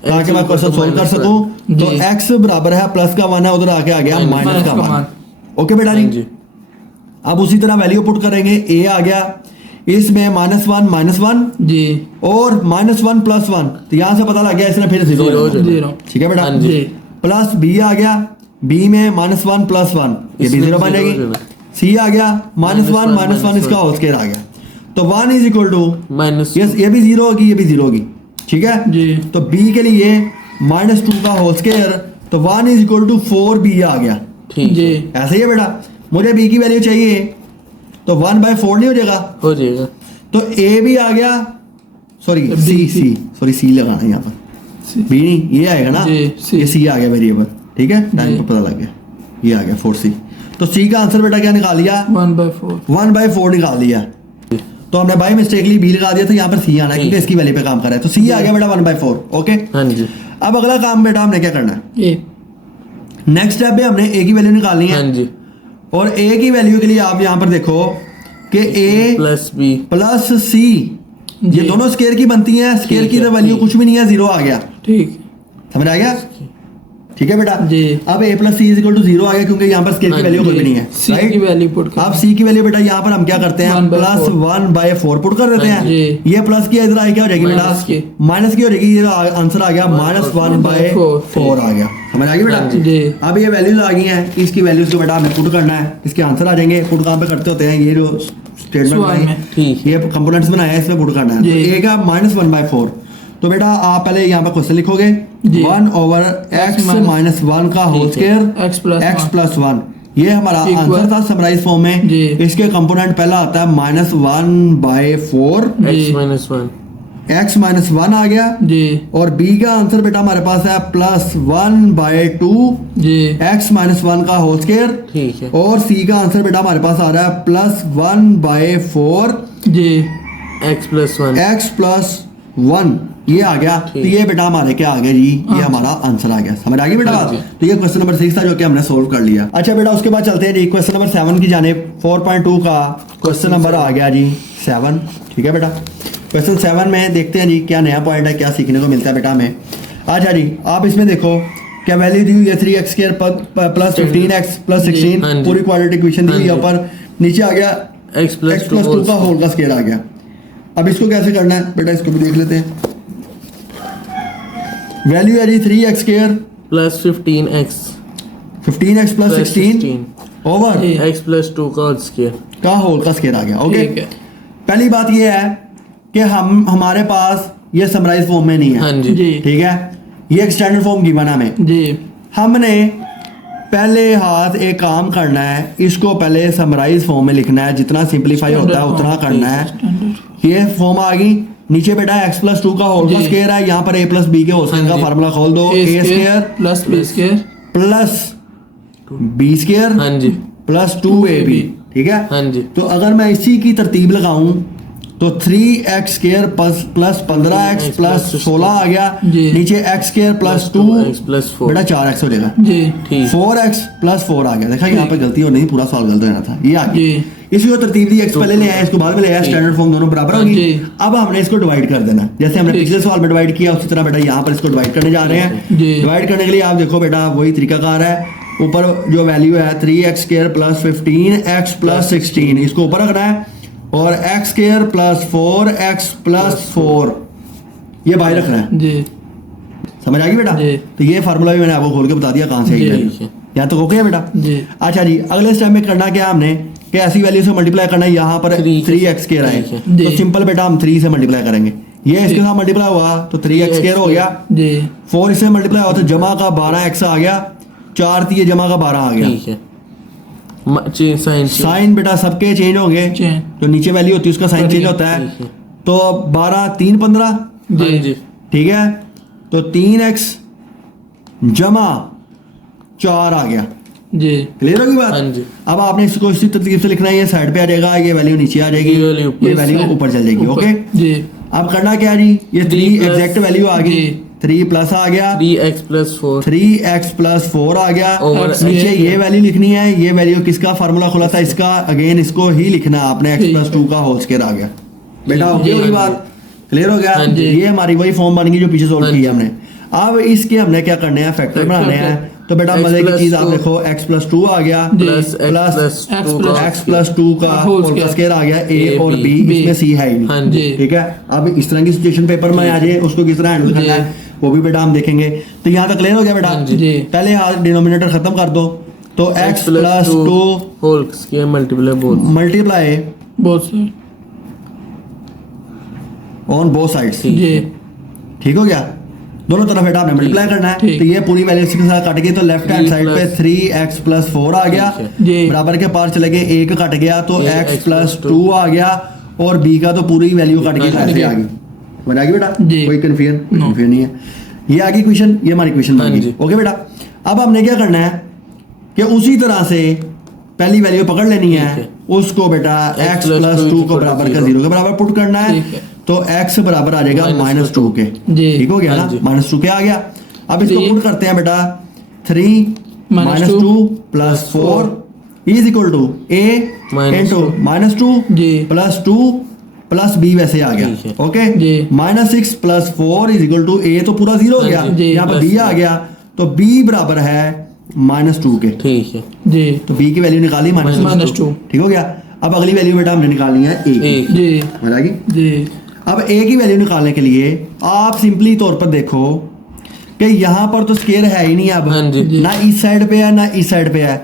ताकि मैं क्वेश्चन सोल्व कर सकूं। तो जी। x बराबर है प्लस का 1 है, उधर आके आ गया माइनस माइनस का का 1। ओके बेटा हाँ जी, जी अब उसी तरह वैल्यू पुट करेंगे, a आ गया, इसमें माइनस वन जी और माइनस वन प्लस वन, तो यहाँ से पता लग गया इसने फिर 0 0 लेना। 0 ठीक है बेटा, हाँ जी। जी प्लस b आ गया, b में माइनस वन प्लस वन, ये भी इसमें 0 बन 0 जाएगी। लेना। c आ गया माइनस वन माइनस वन, इसका होल स्क्वायर आ गया, तो 1 इज इक्वल टू, माइनस ये भी 0 होगी, ये भी 0 होगी। ठीक है जी तो b के लिए माइनस 2 का होल स्क्वायर, तो 1 इज इक्वल टू 4b आ गया। ठीक जी है ऐसे ही है बेटा, मुझे b की वैल्यू चाहिए, तो 1 बाय 4 नहीं हो जाएगा, हो जाएगा तो a भी आ गया, सॉरी B, c लगाना है यहाँ पर, b नहीं ये आएगा ना, जी, C। ये c आ गया वेरिएबल। ठीक है, टाइम जी। पर पता लग गया, ये आ गया 4c। तो c का आंसर बेटा क्या निकाल लिया, 1/4 1 बाय 4 निकाल लिया। तो हमने बाई मिस्टेकली b लगा दिया, तो यहाँ पर c आना है क्योंकि इसकी वैल्यू पे काम कर रहा है, तो c आ गया बेटा 1 बाय 4। ओके, हाँ जी अब अगला काम बेटा हमने क्या करना है, ए नेक्स्ट स्टेप में हमने a की वैल्यू निकालनी है, हाँ जी और a की वैल्यू के लिए आप यहाँ पर देखो कि a plus B plus c, ये जी। दोनों स्केयर की बनती हैं, स्केयर ठीक की है, तो वैल्यू ठीक। कुछ भी नहीं है, 0 आ गया। ठीक समझ आ गया? ठीक है बेटा जी। अब a plus C is equal to 0 आ गया क्योंकि यहाँ पर स्केयर की हाँ वैल्यू कोई भी नहीं है, c की राइट। वैल्यू पुट कर अब c की वैल्यू बेटा यहाँ पर हम क्या करते हैं, 1/4 प्लस 1 बाय 4 पुट कर देते जी। हैं, ये प्लस की इधर आई क्या हो जाएगी माइनस की। बेटा, माइनस की हो जाएगी, ये आंसर आ गया माइनस 1 बाय 4 आ गया। समझ आ गई बेटा? हाँ जी। जी अब ये वैल्यूज आ गई हैं, इसकी वैल्यूज को बेटा हमें पुट करना है, इसके आंसर आ जाएंगे। पुट कहाँ पे करते होते हैं, ये जो स्टेटमेंट सवाल बनाई में। ठीक ये कंपोनेंट्स बनाया है, इसमें पुट करना है। जी। तो a का माइनस 1 बाय 4, तो बेटा आप पहले यहाँ पर क्वेश्चन लिखोगे, जी। 1 ओवर x माइनस 1 का whole square x plus x plus 1, ये हमारा Equal। आंसर था समराइज फॉर्म में। जी। इसके कंपोनेंट पहला आता है minus 1 by 4, X minus 1 x minus 1 आ गया, जी और b का आंसर बेटा हमारे पास है प्लस 1 बाय 2 जी x माइनस 1 का होल स्क्वायर, ठीक है और c का आंसर बेटा हमारे पास आ रहा है plus 1 by 4 ji X plus 1 x plus 1, ये आ गया। तो ये बेटा हमारे क्या आ गया जी, ये हमारा आंसर आ गया। समझ आ गई बेटा बात? तो ये क्वेश्चन नंबर 6 था जो कि हमने सोल्व कर लिया। अच्छा बेटा उसके बाद चलते हैं जी क्वेश्चन नंबर 7 की जानिब। 4.2 का क्वेश्चन नंबर आ गया जी 7। ठीक है बेटा, क्वेश्चन 7 में देखते हैं जी क्या नया पॉइंट है, क्या सीखने को मिलता है बेटा हमें। अच्छा जी आप इसमें देखो क्या वैल्यू दी हुई है 3x square plus 15x plus 16, हाँ जी। पूरी क्वाड्रेटिक इक्वेशन दी हुई है हाँ जी। ऊपर, नीचे आ गया एक्स प्लस x प्लस 2 का होल का स्क्वायर आ गया। अब इसको कैसे करना है बेटा, इसको भी देख लेते हैं। वैल्यू है जी 3x square plus 15x 15x plus 16 over जी। एक्स प्लस 2 का होल स्क्वायर का होल का स्क्वायर आ गया। ओके, ठीक है पहली बात ये है कि हमारे पास ये समराइज फॉर्म में नहीं है। हाँ जी जी ठीक है, ये एक स्टैंडर्ड फॉर्म गिवन है हमें। जी हमने पहले हाथ एक काम करना है, इसको पहले समराइज फॉर्म में लिखना है, जितना सिंपलीफाई होता है उतना करना है। ये फॉर्म आ गई, नीचे बेटा x प्लस 2 का होल का स्क्वायर है, यहाँ पर a प्लस बी के होल स्क्वायर का फार्मूला खोल दो, a square plus B square plus B square हाँ जी प्लस 2ab, ठीक है। हाँ जी तो अगर मैं इसी की तरतीब लगाऊं तो 3x square plus 15x plus 16 आ गया, जी। नीचे x square plus 2 x plus 4 बेटा 4x हो जाएगा, जी ठीक 4x प्लस 4 आ गया। देखा यहाँ पे गलती हो नहीं, पूरा सवाल गलत होना था, ये आ गया। जी इसी को तरतीब दी, x पहले ले आया, इसको बाद में ले आया, स्टैंडर्ड फॉर्म दोनों बराबर होगी। जी। अब हमने इसको डिवाइड कर देना, जैसे हमने ठीक। पिछले सवाल में डिवाइड किया उसी तरह बेटा यहाँ पर इसको डिवाइड करने जा रहे हैं। जी। डिवाइड करने के लिए आप देखो बेटा वही तरीकाकार है, ऊपर जो वैल्यू है 3x square plus 15x plus 16 इसको ऊपर रखना है, और x square plus 4x plus 4 ये बाहर रखना है। जी समझ आ गई बेटा? जी। तो ये फार्मूला भी मैंने आपको खोल के बता दिया कहाँ से आई जी। वैल्यू, यहाँ तक ओके है बेटा? जी अच्छा जी, अगले स्टेप में करना क्या हमने कि ऐसी वैल्यू से मल्टीप्लाई करना है, यहाँ पर 3 3x स्क्वायर आए ठीक है। तो जी। सिंपल बेटा हम 3 से मल्टीप्लाई करेंगे, ये इसके साथ मल्टीप्लाई हुआ तो 3x स्क्वायर हो गया, जी 4 इससे मल्टीप्लाई हुआ तो जमा का 12x आ गया, 4 थी जमा का 12 आ गया। ठीक है साइन साइन बेटा सबके चेंज होंगे, चेंज जो नीचे वैल्यू होती है उसका साइन चेंज होता है। ठीक है। तो 12 3 15 हाँ जी ठीक है, तो 3x जमा 4 आ गया। जी क्लियर होगी बात? हाँ जी। अब आपने इसको इसी तरतीब से लिखना है, ये साइड पे आ जाएगा, ये वैल्यू नीचे आ जाएगी, ये वैल्यू ऊपर, ये वैल्यू ऊपर चल जाएगी। ओके, जी अब करना क्या जी, ये 3 3 plus- एग्जैक्ट वैल्यू आ गई, जी। 3 प्लस आ गया, 3x प्लस 4 3x प्लस 4 आ गया, Over नीचे ये वैल्यू लिखनी है, ये वैल्यू किसका फार्मूला खुला था इसका, अगेन इसको ही लिखना है आपने, x ठीक प्लस 2 का होल स्क्वायर आ गया। बेटा जी, ओके हाँ होगी जी। बात? क्लियर हो गया? हाँ जी। ये हमारी वही फॉर्म बन गई जो पीछे सोल्व हाँ की जी। हमने। अब इसके हमने क्या करने हैं, फैक्टर फैक्टर बनाने हैं। तो बेटा X मजे की plus चीज आप 2 देखो, x प्लस 2 आ गया plus x plus plus X 2 plus- का x प्लस 2 का होल होल स्क्वायर। स्क्वायर आ गया, a A, और b, B। इसमें c है ही हाँ नहीं। जी ठीक है, अब इस तरह की सिचुएशन पेपर में आ जाए उसको किस तरह हैंडल करना है वो भी बेटा हम देखेंगे। तो यहाँ तक क्लियर हो गया बेटा? हाँ जी। जी। पहले हाथ डिनोमिनेटर खत्म कर दो, तो x plus 2 whole square multiply both multiply बहुत से ऑन बोथ साइड्स। जी ठीक हो गया? दोनों तरफ बेटा आपने मल्टीप्लाई करना है, ठीक। तो ये पूरी वैल्यू इसके साथ कट गई, तो लेफ्ट हैंड 3 साइड पे plus- 3x प्लस 4 आ गया, ठीक है। जी। बराबर के पार चले गए, एक कट गया तो ये x x प्लस plus 2 आ गया, और b का तो पूरी वैल्यू कट गई, हाँ ऐसे जी। आ गई। समझ आ गई बेटा? जी। कोई कन्फ्यूजन No। नहीं है। ये आ गई क्वेश्चन, ये हमारी क्वेश्चन बन हाँ गई। जी। ओके बेटा, अब हमने क्या करना है कि उसी तरह से पहली वैल्यू पकड़ लेनी है, ठीक है। उसको बेटा X x plus प्लस 2 2 को बराबर का 0 के बराबर पुट करना है, ठीक है। तो x बराबर आ जाएगा Minus -2 के। जी। ठीक हो गया ना? हाँ जी। -2 के आ गया। अब इसको 3 पुट करते हैं बेटा, 3 Minus -2 plus 4 is equal to a Minus into 2 -2 जी प्लस 2 प्लस b वैसे आ ठीक गया। है। ओके, जी। -6 plus 4 is equal to a तो पूरा 0 हो गया, हाँ जी। यहाँ पर Plus b आ गया, तो b बराबर है -2 के। ठीक है जी तो b की वैल्यू निकाली -2 ठीक हो गया। अब अगली वैल्यू बेटा हमने निकालनी है a की। एक जी समझ आ गई? जी अब a की वैल्यू निकालने के लिए आप सिंपली तौर पर देखो कि यहाँ पर तो स्केयर है ही नहीं अब, हाँ जी। ना इस साइड पे है ना इस साइड पे है।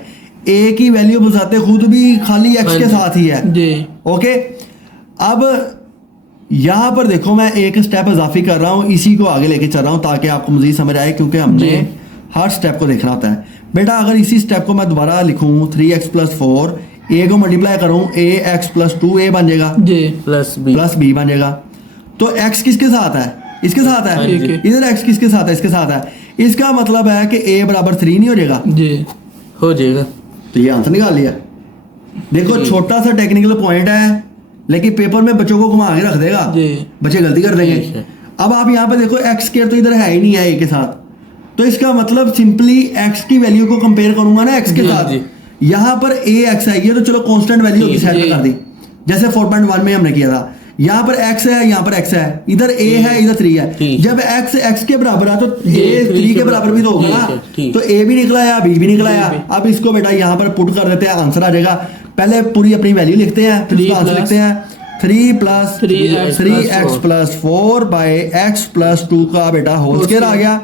a की वैल्यू बुझाते खुद भी खाली x हाँ के जी। साथ ही है। जी ओके, अब यहाँ पर देखो मैं एक स्टेप इजाफी कर रहा हूँ, इसी को आगे लेके चल रहा हूँ ताकि आपको मजीद समझ आए, क्योंकि हमने जी। हर स्टेप को देखना होता है। बेटा अगर इसी स्टेप को मैं दोबारा लिखूँ 3x प्लस 4, a को मल्टीप्लाई करूँ ax प्लस 2a बन जाएगा जी प्लस बी प्लस b बन जाएगा। तो x किसके साथ है? इसके साथ है। ठीक है। इधर x किसके साथ है? इसके साथ है। इसका मतलब है कि a बराबर 3 नहीं हो जाएगा। जी हो जाएगा तो ये आंसर निकाल लिया। देखो छोटा सा टेक्निकल पॉइंट है, लेकिन पेपर में बच्चों को घुमा के रख देगा, जी बच्चे गलती कर देंगे। ठीक है। अब आप यहाँ पे देखो x स्क्वायर तो इधर है ही नहीं है a के साथ, तो इसका मतलब सिंपली x की वैल्यू को कंपेयर करूंगा ना x के जी, साथ, जी। यहाँ पर ax आएगी तो चलो कांस्टेंट वैल्यू की जी, साइड पे जी। कर दी, जैसे 4.1 में हमने किया था। यहाँ पर x है, यहाँ पर x है, इधर a है, इधर 3 है। ठीक। जब x के बराबर है तो जी, a 3 के बराबर भी तो होगा ठीक है, ना, ठीक। तो a भी निकला है, b भी निकला है। अब इसको बेटा यहाँ पर पुट कर देते हैं, आंसर आ जाएगा। पहले पूरी अपनी वैल्यू लिखते हैं, फिर 3 उसका आंसर plus लिखते हैं। 3 plus 3x 3x plus 4 by x plus 2 का बेटा होल स्क्वायर आ गया,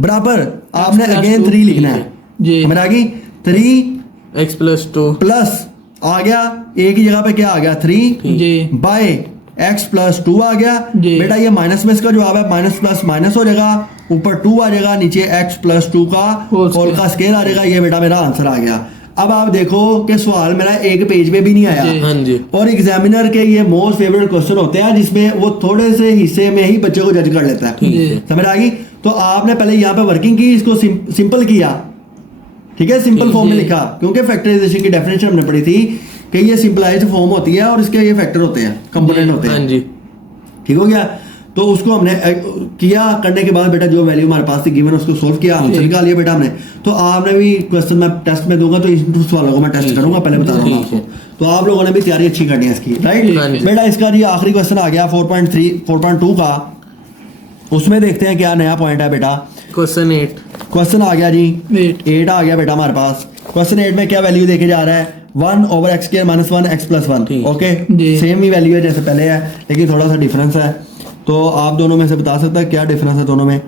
बराबर आपने plus अगेन 2 3 लिखना है। जी समझ आ गई? 3 एक्स प्लस 2 प्लस आ गया, a की जगह पे क्या आ गया 3 जी बाय x प्लस 2 आ गया। जी। बेटा ये माइनस में इसका जवाब है, माइनस प्लस माइनस हो जाएगा, ऊपर 2 आ जाएगा, नीचे x प्लस 2 का Whole होल का स्केयर आ जाएगा। ये बेटा मेरा आंसर आ गया। अब आप देखो कि सवाल मेरा एक पेज पे भी नहीं आया, जी। हाँ जी और एग्जामिनर के ये मोस्ट फेवरेट क्वेश्चन होते हैं जिसमें वो थोड़े से हिस्से में ही बच्चे को जज कर लेता है। ठीक जी। है समझ आ गई? तो आपने पहले यहाँ पे वर्किंग की, इसको सिंपल किया, ठीक है, सिंपल फॉर्म में जी। लिखा, क्योंकि फैक्टराइजेशन की डेफिनेशन हमने पढ़ी थी कि ये सिंपलाइज्ड फॉर्म होती है और इसके ये फैक्टर होते हैं, कंपोनेंट होते हाँ हैं। जी ठीक हो गया? तो उसको हमने किया, करने के बाद बेटा जो वैल्यू हमारे पास थी गिवन उसको सोल्व किया, आंसर निकाल लिया बेटा हमने। तो आपने भी क्वेश्चन मैं टेस्ट में दूंगा तो इन सवालों को मैं टेस्ट ठीक है। करूंगा, पहले बता रहा हूँ ठीक है। आपको। तो आप लोगों ने भी तैयारी अच्छी करनी है इसकी, हाँ राइट जी। बेटा? इसका ये आखिरी क्वेश्चन आ गया 4.2 का, उसमें देखते हैं क्या नया पॉइंट है बेटा। क्वेश्चन 8 क्वेश्चन आ गया जी 8 8 आ गया बेटा हमारे पास। क्वेश्चन 8 में क्या वैल्यू देके जा रहा है? 1/x² - 1 x+1। ठीक। ओके, जी। सेम ही वैल्यू है जैसे पहले है, लेकिन थोड़ा सा डिफरेंस है। तो आप दोनों में से बता सकता है क्या डिफरेंस है दोनों में?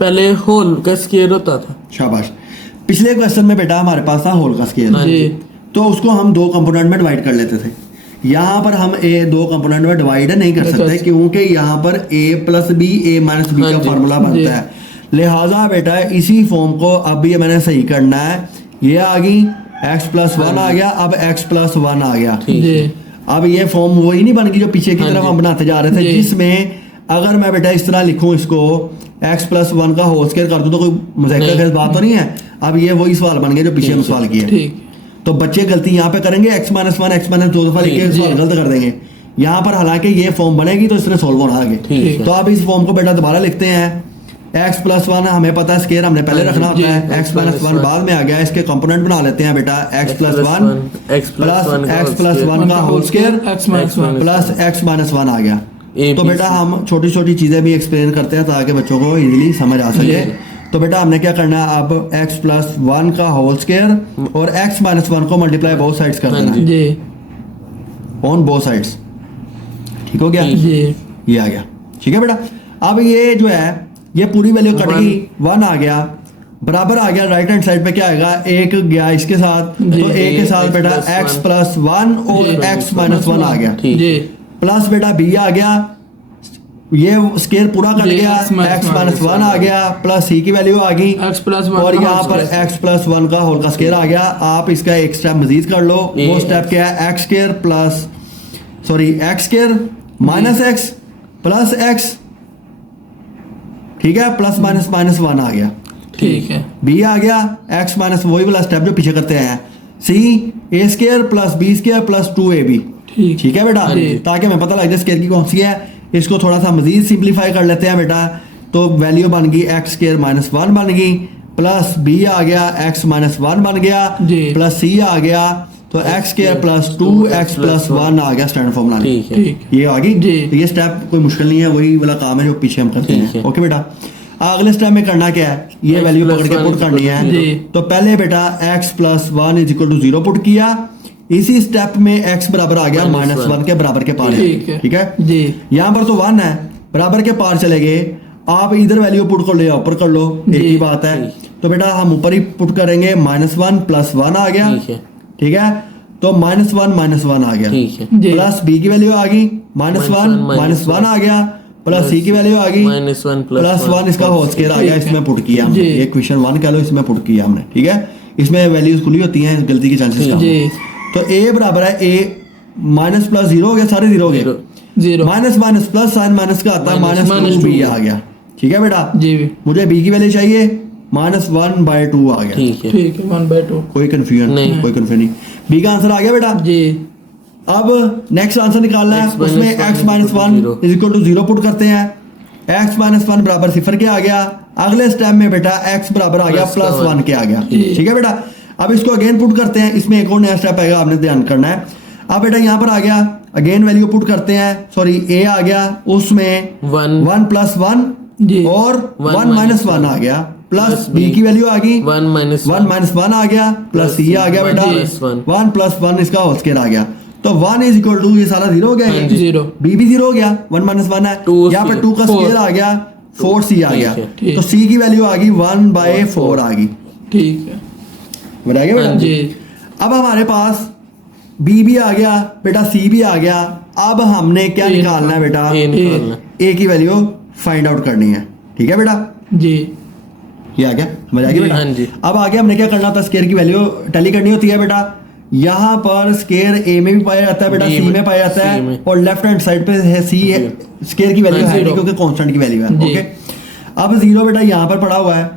पहले होल का स्केयर होता था। शाबाश। पिछले क्वेश्चन में बेटा हमारे पास था होल का स्केयर, हाँ जी तो उसको हम 2 कंपोनेंट में डिवाइड कर लेते थे। यहाँ पर हम 2 कंपोनेंट में डिवाइड नहीं कर सकते, अच्छा। क्योंकि यहाँ पर a + b a - b हाँ का जी। फार्मूला जी। बनता है। लिहाजा बेटा इसी फॉर्म को अब ये मैंने सही करना है। ये आ गई x+1 आ गया, अब x+1 आ गया। ठीक जी है अब ये फॉर्म वही नहीं बन गई जो पीछे की हाँ तरफ जी। हम बनाते जा रहे थे, जी। जिसमें अगर मैं बेटा इस तरह लिखूं इसको x+1 का होल स्क्वायर कर दूं तो कोई मजाक नहीं। का बात तो नहीं है। अब ये वही सवाल बन गया जो पीछे हम सवाल किए। ठीक तो बच्चे गलती यहाँ पे करेंगे, x-1 x-2 दफा लिख के ठीक, सवाल गलत कर देंगे। यहाँ पर हालांकि ये फॉर्म बनेगी तो इसने सोल्व होना आगे। ठीक है तो आप इस फॉर्म को बेटा दोबारा लिखते हैं। x+1 हमें पता है स्केयर हमने पहले हाँ रखना जी, होता है, x-1 बाद में आ गया। इसके कंपोनेंट बना लेते हैं बेटा, x+1 प्लस x+1 का whole square x-1 plus x-1 आ गया। A, तो B, बेटा C। हम छोटी छोटी चीजें भी एक्सप्लेन करते हैं ताकि बच्चों को इजीली समझ आ सके। तो बेटा हमने क्या करना है, अब x+1 का होल स्क्वायर और x-1 को मल्टीप्लाई बोथ साइड्स कर हाँ देना जी। जी ऑन बोथ साइड्स। ठीक हो गया? ठीक। जी ये आ गया। ठीक है बेटा? अब ये जो है ये पूरी वैल्यू कट गई, 1 आ गया, बराबर आ गया। राइट हैंड साइड पे क्या आएगा? 1 गया इसके साथ, तो 1 के साथ बेटा x+1 और x-1 आ गया। ठीक। जी प्लस बेटा b आ गया, ये स्केयर पूरा कट जी, गया, x-1 आ गया, प्लस c की वैल्यू आ गई, x+1 और का यहाँ whole पर square। x+1 का होल का स्केयर आ गया। आप इसका एक स्टेप मजीद कर लो। वो ये स्टेप क्या है? x² -x प्लस x, ठीक है, प्लस माइनस -1 आ गया। ठीक है b आ गया, x माइनस वही वाला स्टेप जो पीछे करते हैं, c a² plus b² plus 2ab। ठीक ठीक है बेटा? जी। ताकि हमें पता लग जाए स्केयर की कौन सी है। इसको थोड़ा सा मजीद सिंप्लीफाई कर लेते हैं बेटा। तो वैल्यू बन गई x² -1 बन गई, प्लस b आ गया, x -1 बन गया, जी। प्लस c आ गया, तो x² प्लस 2x प्लस 1 आ गया स्टैंडर्ड फॉर्मूला। ठीक है ठीक ये आ गई। जी। तो ये स्टेप कोई मुश्किल नहीं है, वही वाला काम है जो पीछे हम करते ठीक हैं। है। ओके बेटा? अगले स्टेप में करना क्या है? ये X वैल्यू plus पकड़ के 1 पुट करनी है। जी। तो पहले बेटा x+1 = 0 पुट किया, इसी स्टेप में x बराबर आ गया -1 -1 के बराबर के पार। ठीक है। ठीक है? जी यहाँ पर तो 1 है, बराबर के पार चले गए। आप इधर वैल्यू पुट कर लो या ऊपर कर लो, एक जी। ही बात है। तो बेटा हम ऊपर ही पुट करेंगे, -1 प्लस 1 आ गया। ठीक है ठीक है? तो -1 आ गया, ठीक है जी। प्लस b की वैल्यू आ गई, -1 -1 आ गया, प्लस c की वैल्यू आ गई, -1 प्लस 1 इसका होल स्क्वायर आ गया। ठीक है। इसमें पुट किया हमने, जी। ये क्वेश्चन 1 कह लो, इसमें पुट किया हमने। ठीक है? इसमें वैल्यूज खुली होती हैं, गलती की चांसेस कम जी है। तो a बराबर है a माइनस प्लस 0 हो गया, सारे 0 हो गए। 0 minus minus plus sign minus का आता है, माइनस -2b आ गया। ठीक है बेटा? जी मुझे b की वैल्यू चाहिए, -1/2 आ गया। ठीक है ठीक है 1/2 कोई कंफ्यूजन नहीं। कोई कंफ्यूजन नहीं। b का आंसर आ गया बेटा। जी अब नेक्स्ट आंसर निकालना है, X उसमें -1 x-1 = 0 पुट करते हैं। x-1 बराबर 0 के आ गया। अगले स्टेप में बेटा x बराबर आ गया Plus का +1 के आ गया। ठीक। ठीक है बेटा? अब इसको अगेन पुट करते हैं, इसमें एक और नया स्टेप आएगा, आपने ध्यान करना है। अब बेटा यहाँ पर आ गया, अगेन वैल्यू पुट करते हैं, सॉरी a आ गया, उसमें 1 1 + 1 जी और 1 1 - 1 आ गया, प्लस b की वैल्यू आ गई, 1 -1 1 - 1 आ गया, प्लस c आ गया बेटा, 1 + 1 इसका होल स्क्वायर आ गया। तो 1 = ये सारा 0 हो गया, हाँ जी। 0 b भी 0 हो गया, 1 - 1 है, 2C यहाँ पर 2 का 4 स्क्वायर आ गया, 4c आ गया। ठीक है, ठीक। तो c की वैल्यू आ गई 1/4 आ गई। ठीक है बता गया बेटा? हाँ जी अब हमारे पास b भी आ गया बेटा, c भी आ गया। अब हमने क्या A निकालना है बेटा? A निकालना a की वैल्यू फाइंड आउट करनी है। ठीक है बेटा, जी ये आ गया, समझ आ गई बेटा। हाँ जी। अब आगे हमने क्या करना था, स्केयर की वैल्यू टैली करनी होती है बेटा। यहाँ पर स्केयर ए में भी पाया जाता है बेटा, B सी में पाया जाता C है, में। और लेफ्ट हैंड साइड पे है सी है, स्केयर की वैल्यू है नहीं zero। क्योंकि कांस्टेंट की वैल्यू है। जी। ओके, अब जीरो बेटा यहाँ पर पड़ा हुआ है,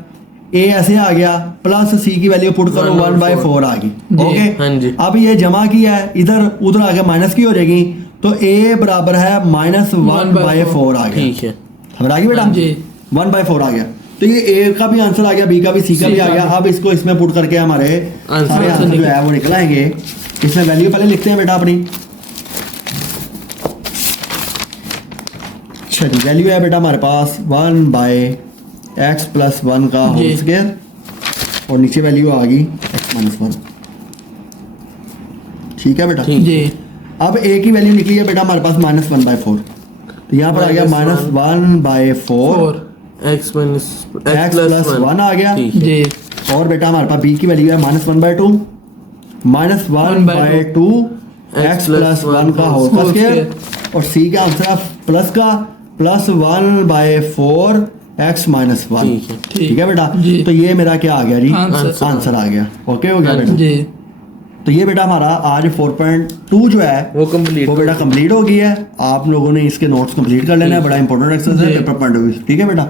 ए ऐसे आ गया, प्लस सी की वैल्यू पुट करो 1/4 आ गई। जी। ओके, हाँ जी। अब ये जमा किया है, इधर उधर आगे माइनस की हो जाएगी, तो ए बराबर है -1/4 आ गया। ठीक है। समझ आ गई बेटा, जी। 1/4 आ गया। तो ये ए का भी आंसर आ गया, बी का भी, सी का भी आ गया। अब इसको इसमें पुट करके हमारे सारे आंसर जो है वो निकल आएंगे। इसमें वैल्यू पहले लिखते हैं बेटा अपनी। अच्छा जी, वैल्यू है बेटा हमारे पास 1/x + 1 का होल जी। स्क्वायर, और नीचे वैल्यू आ गई x - 1। ठीक है बेटा। ठीक। जी अब a की वैल्यू निकली है बेटा हमारे पास -1/4, तो यहाँ पर आ गया -1/4, 4 x minus x + 1 आ गया। ठीक है। जी और बेटा हमारे पास b की वैल्यू है -1/2, -1/2 x + 1 का होल होल स्क्वायर, और c का आंसर है प्लस का +1/4 x - 1। ठीक है। ठीक है बेटा, जी। तो ये मेरा क्या आ गया जी, आंसर। आंसर आ गया। ओके हो गया बेटा। जी तो ये बेटा हमारा आज 4.2 जो है वो कंप्लीट वो बेटा कंप्लीट हो गई है। आप लोगों ने इसके नोट्स कंप्लीट कर लेना है, बड़ा इंपॉर्टेंट एक्सरसाइज है जी। Paper point of view. ठीक है बेटा।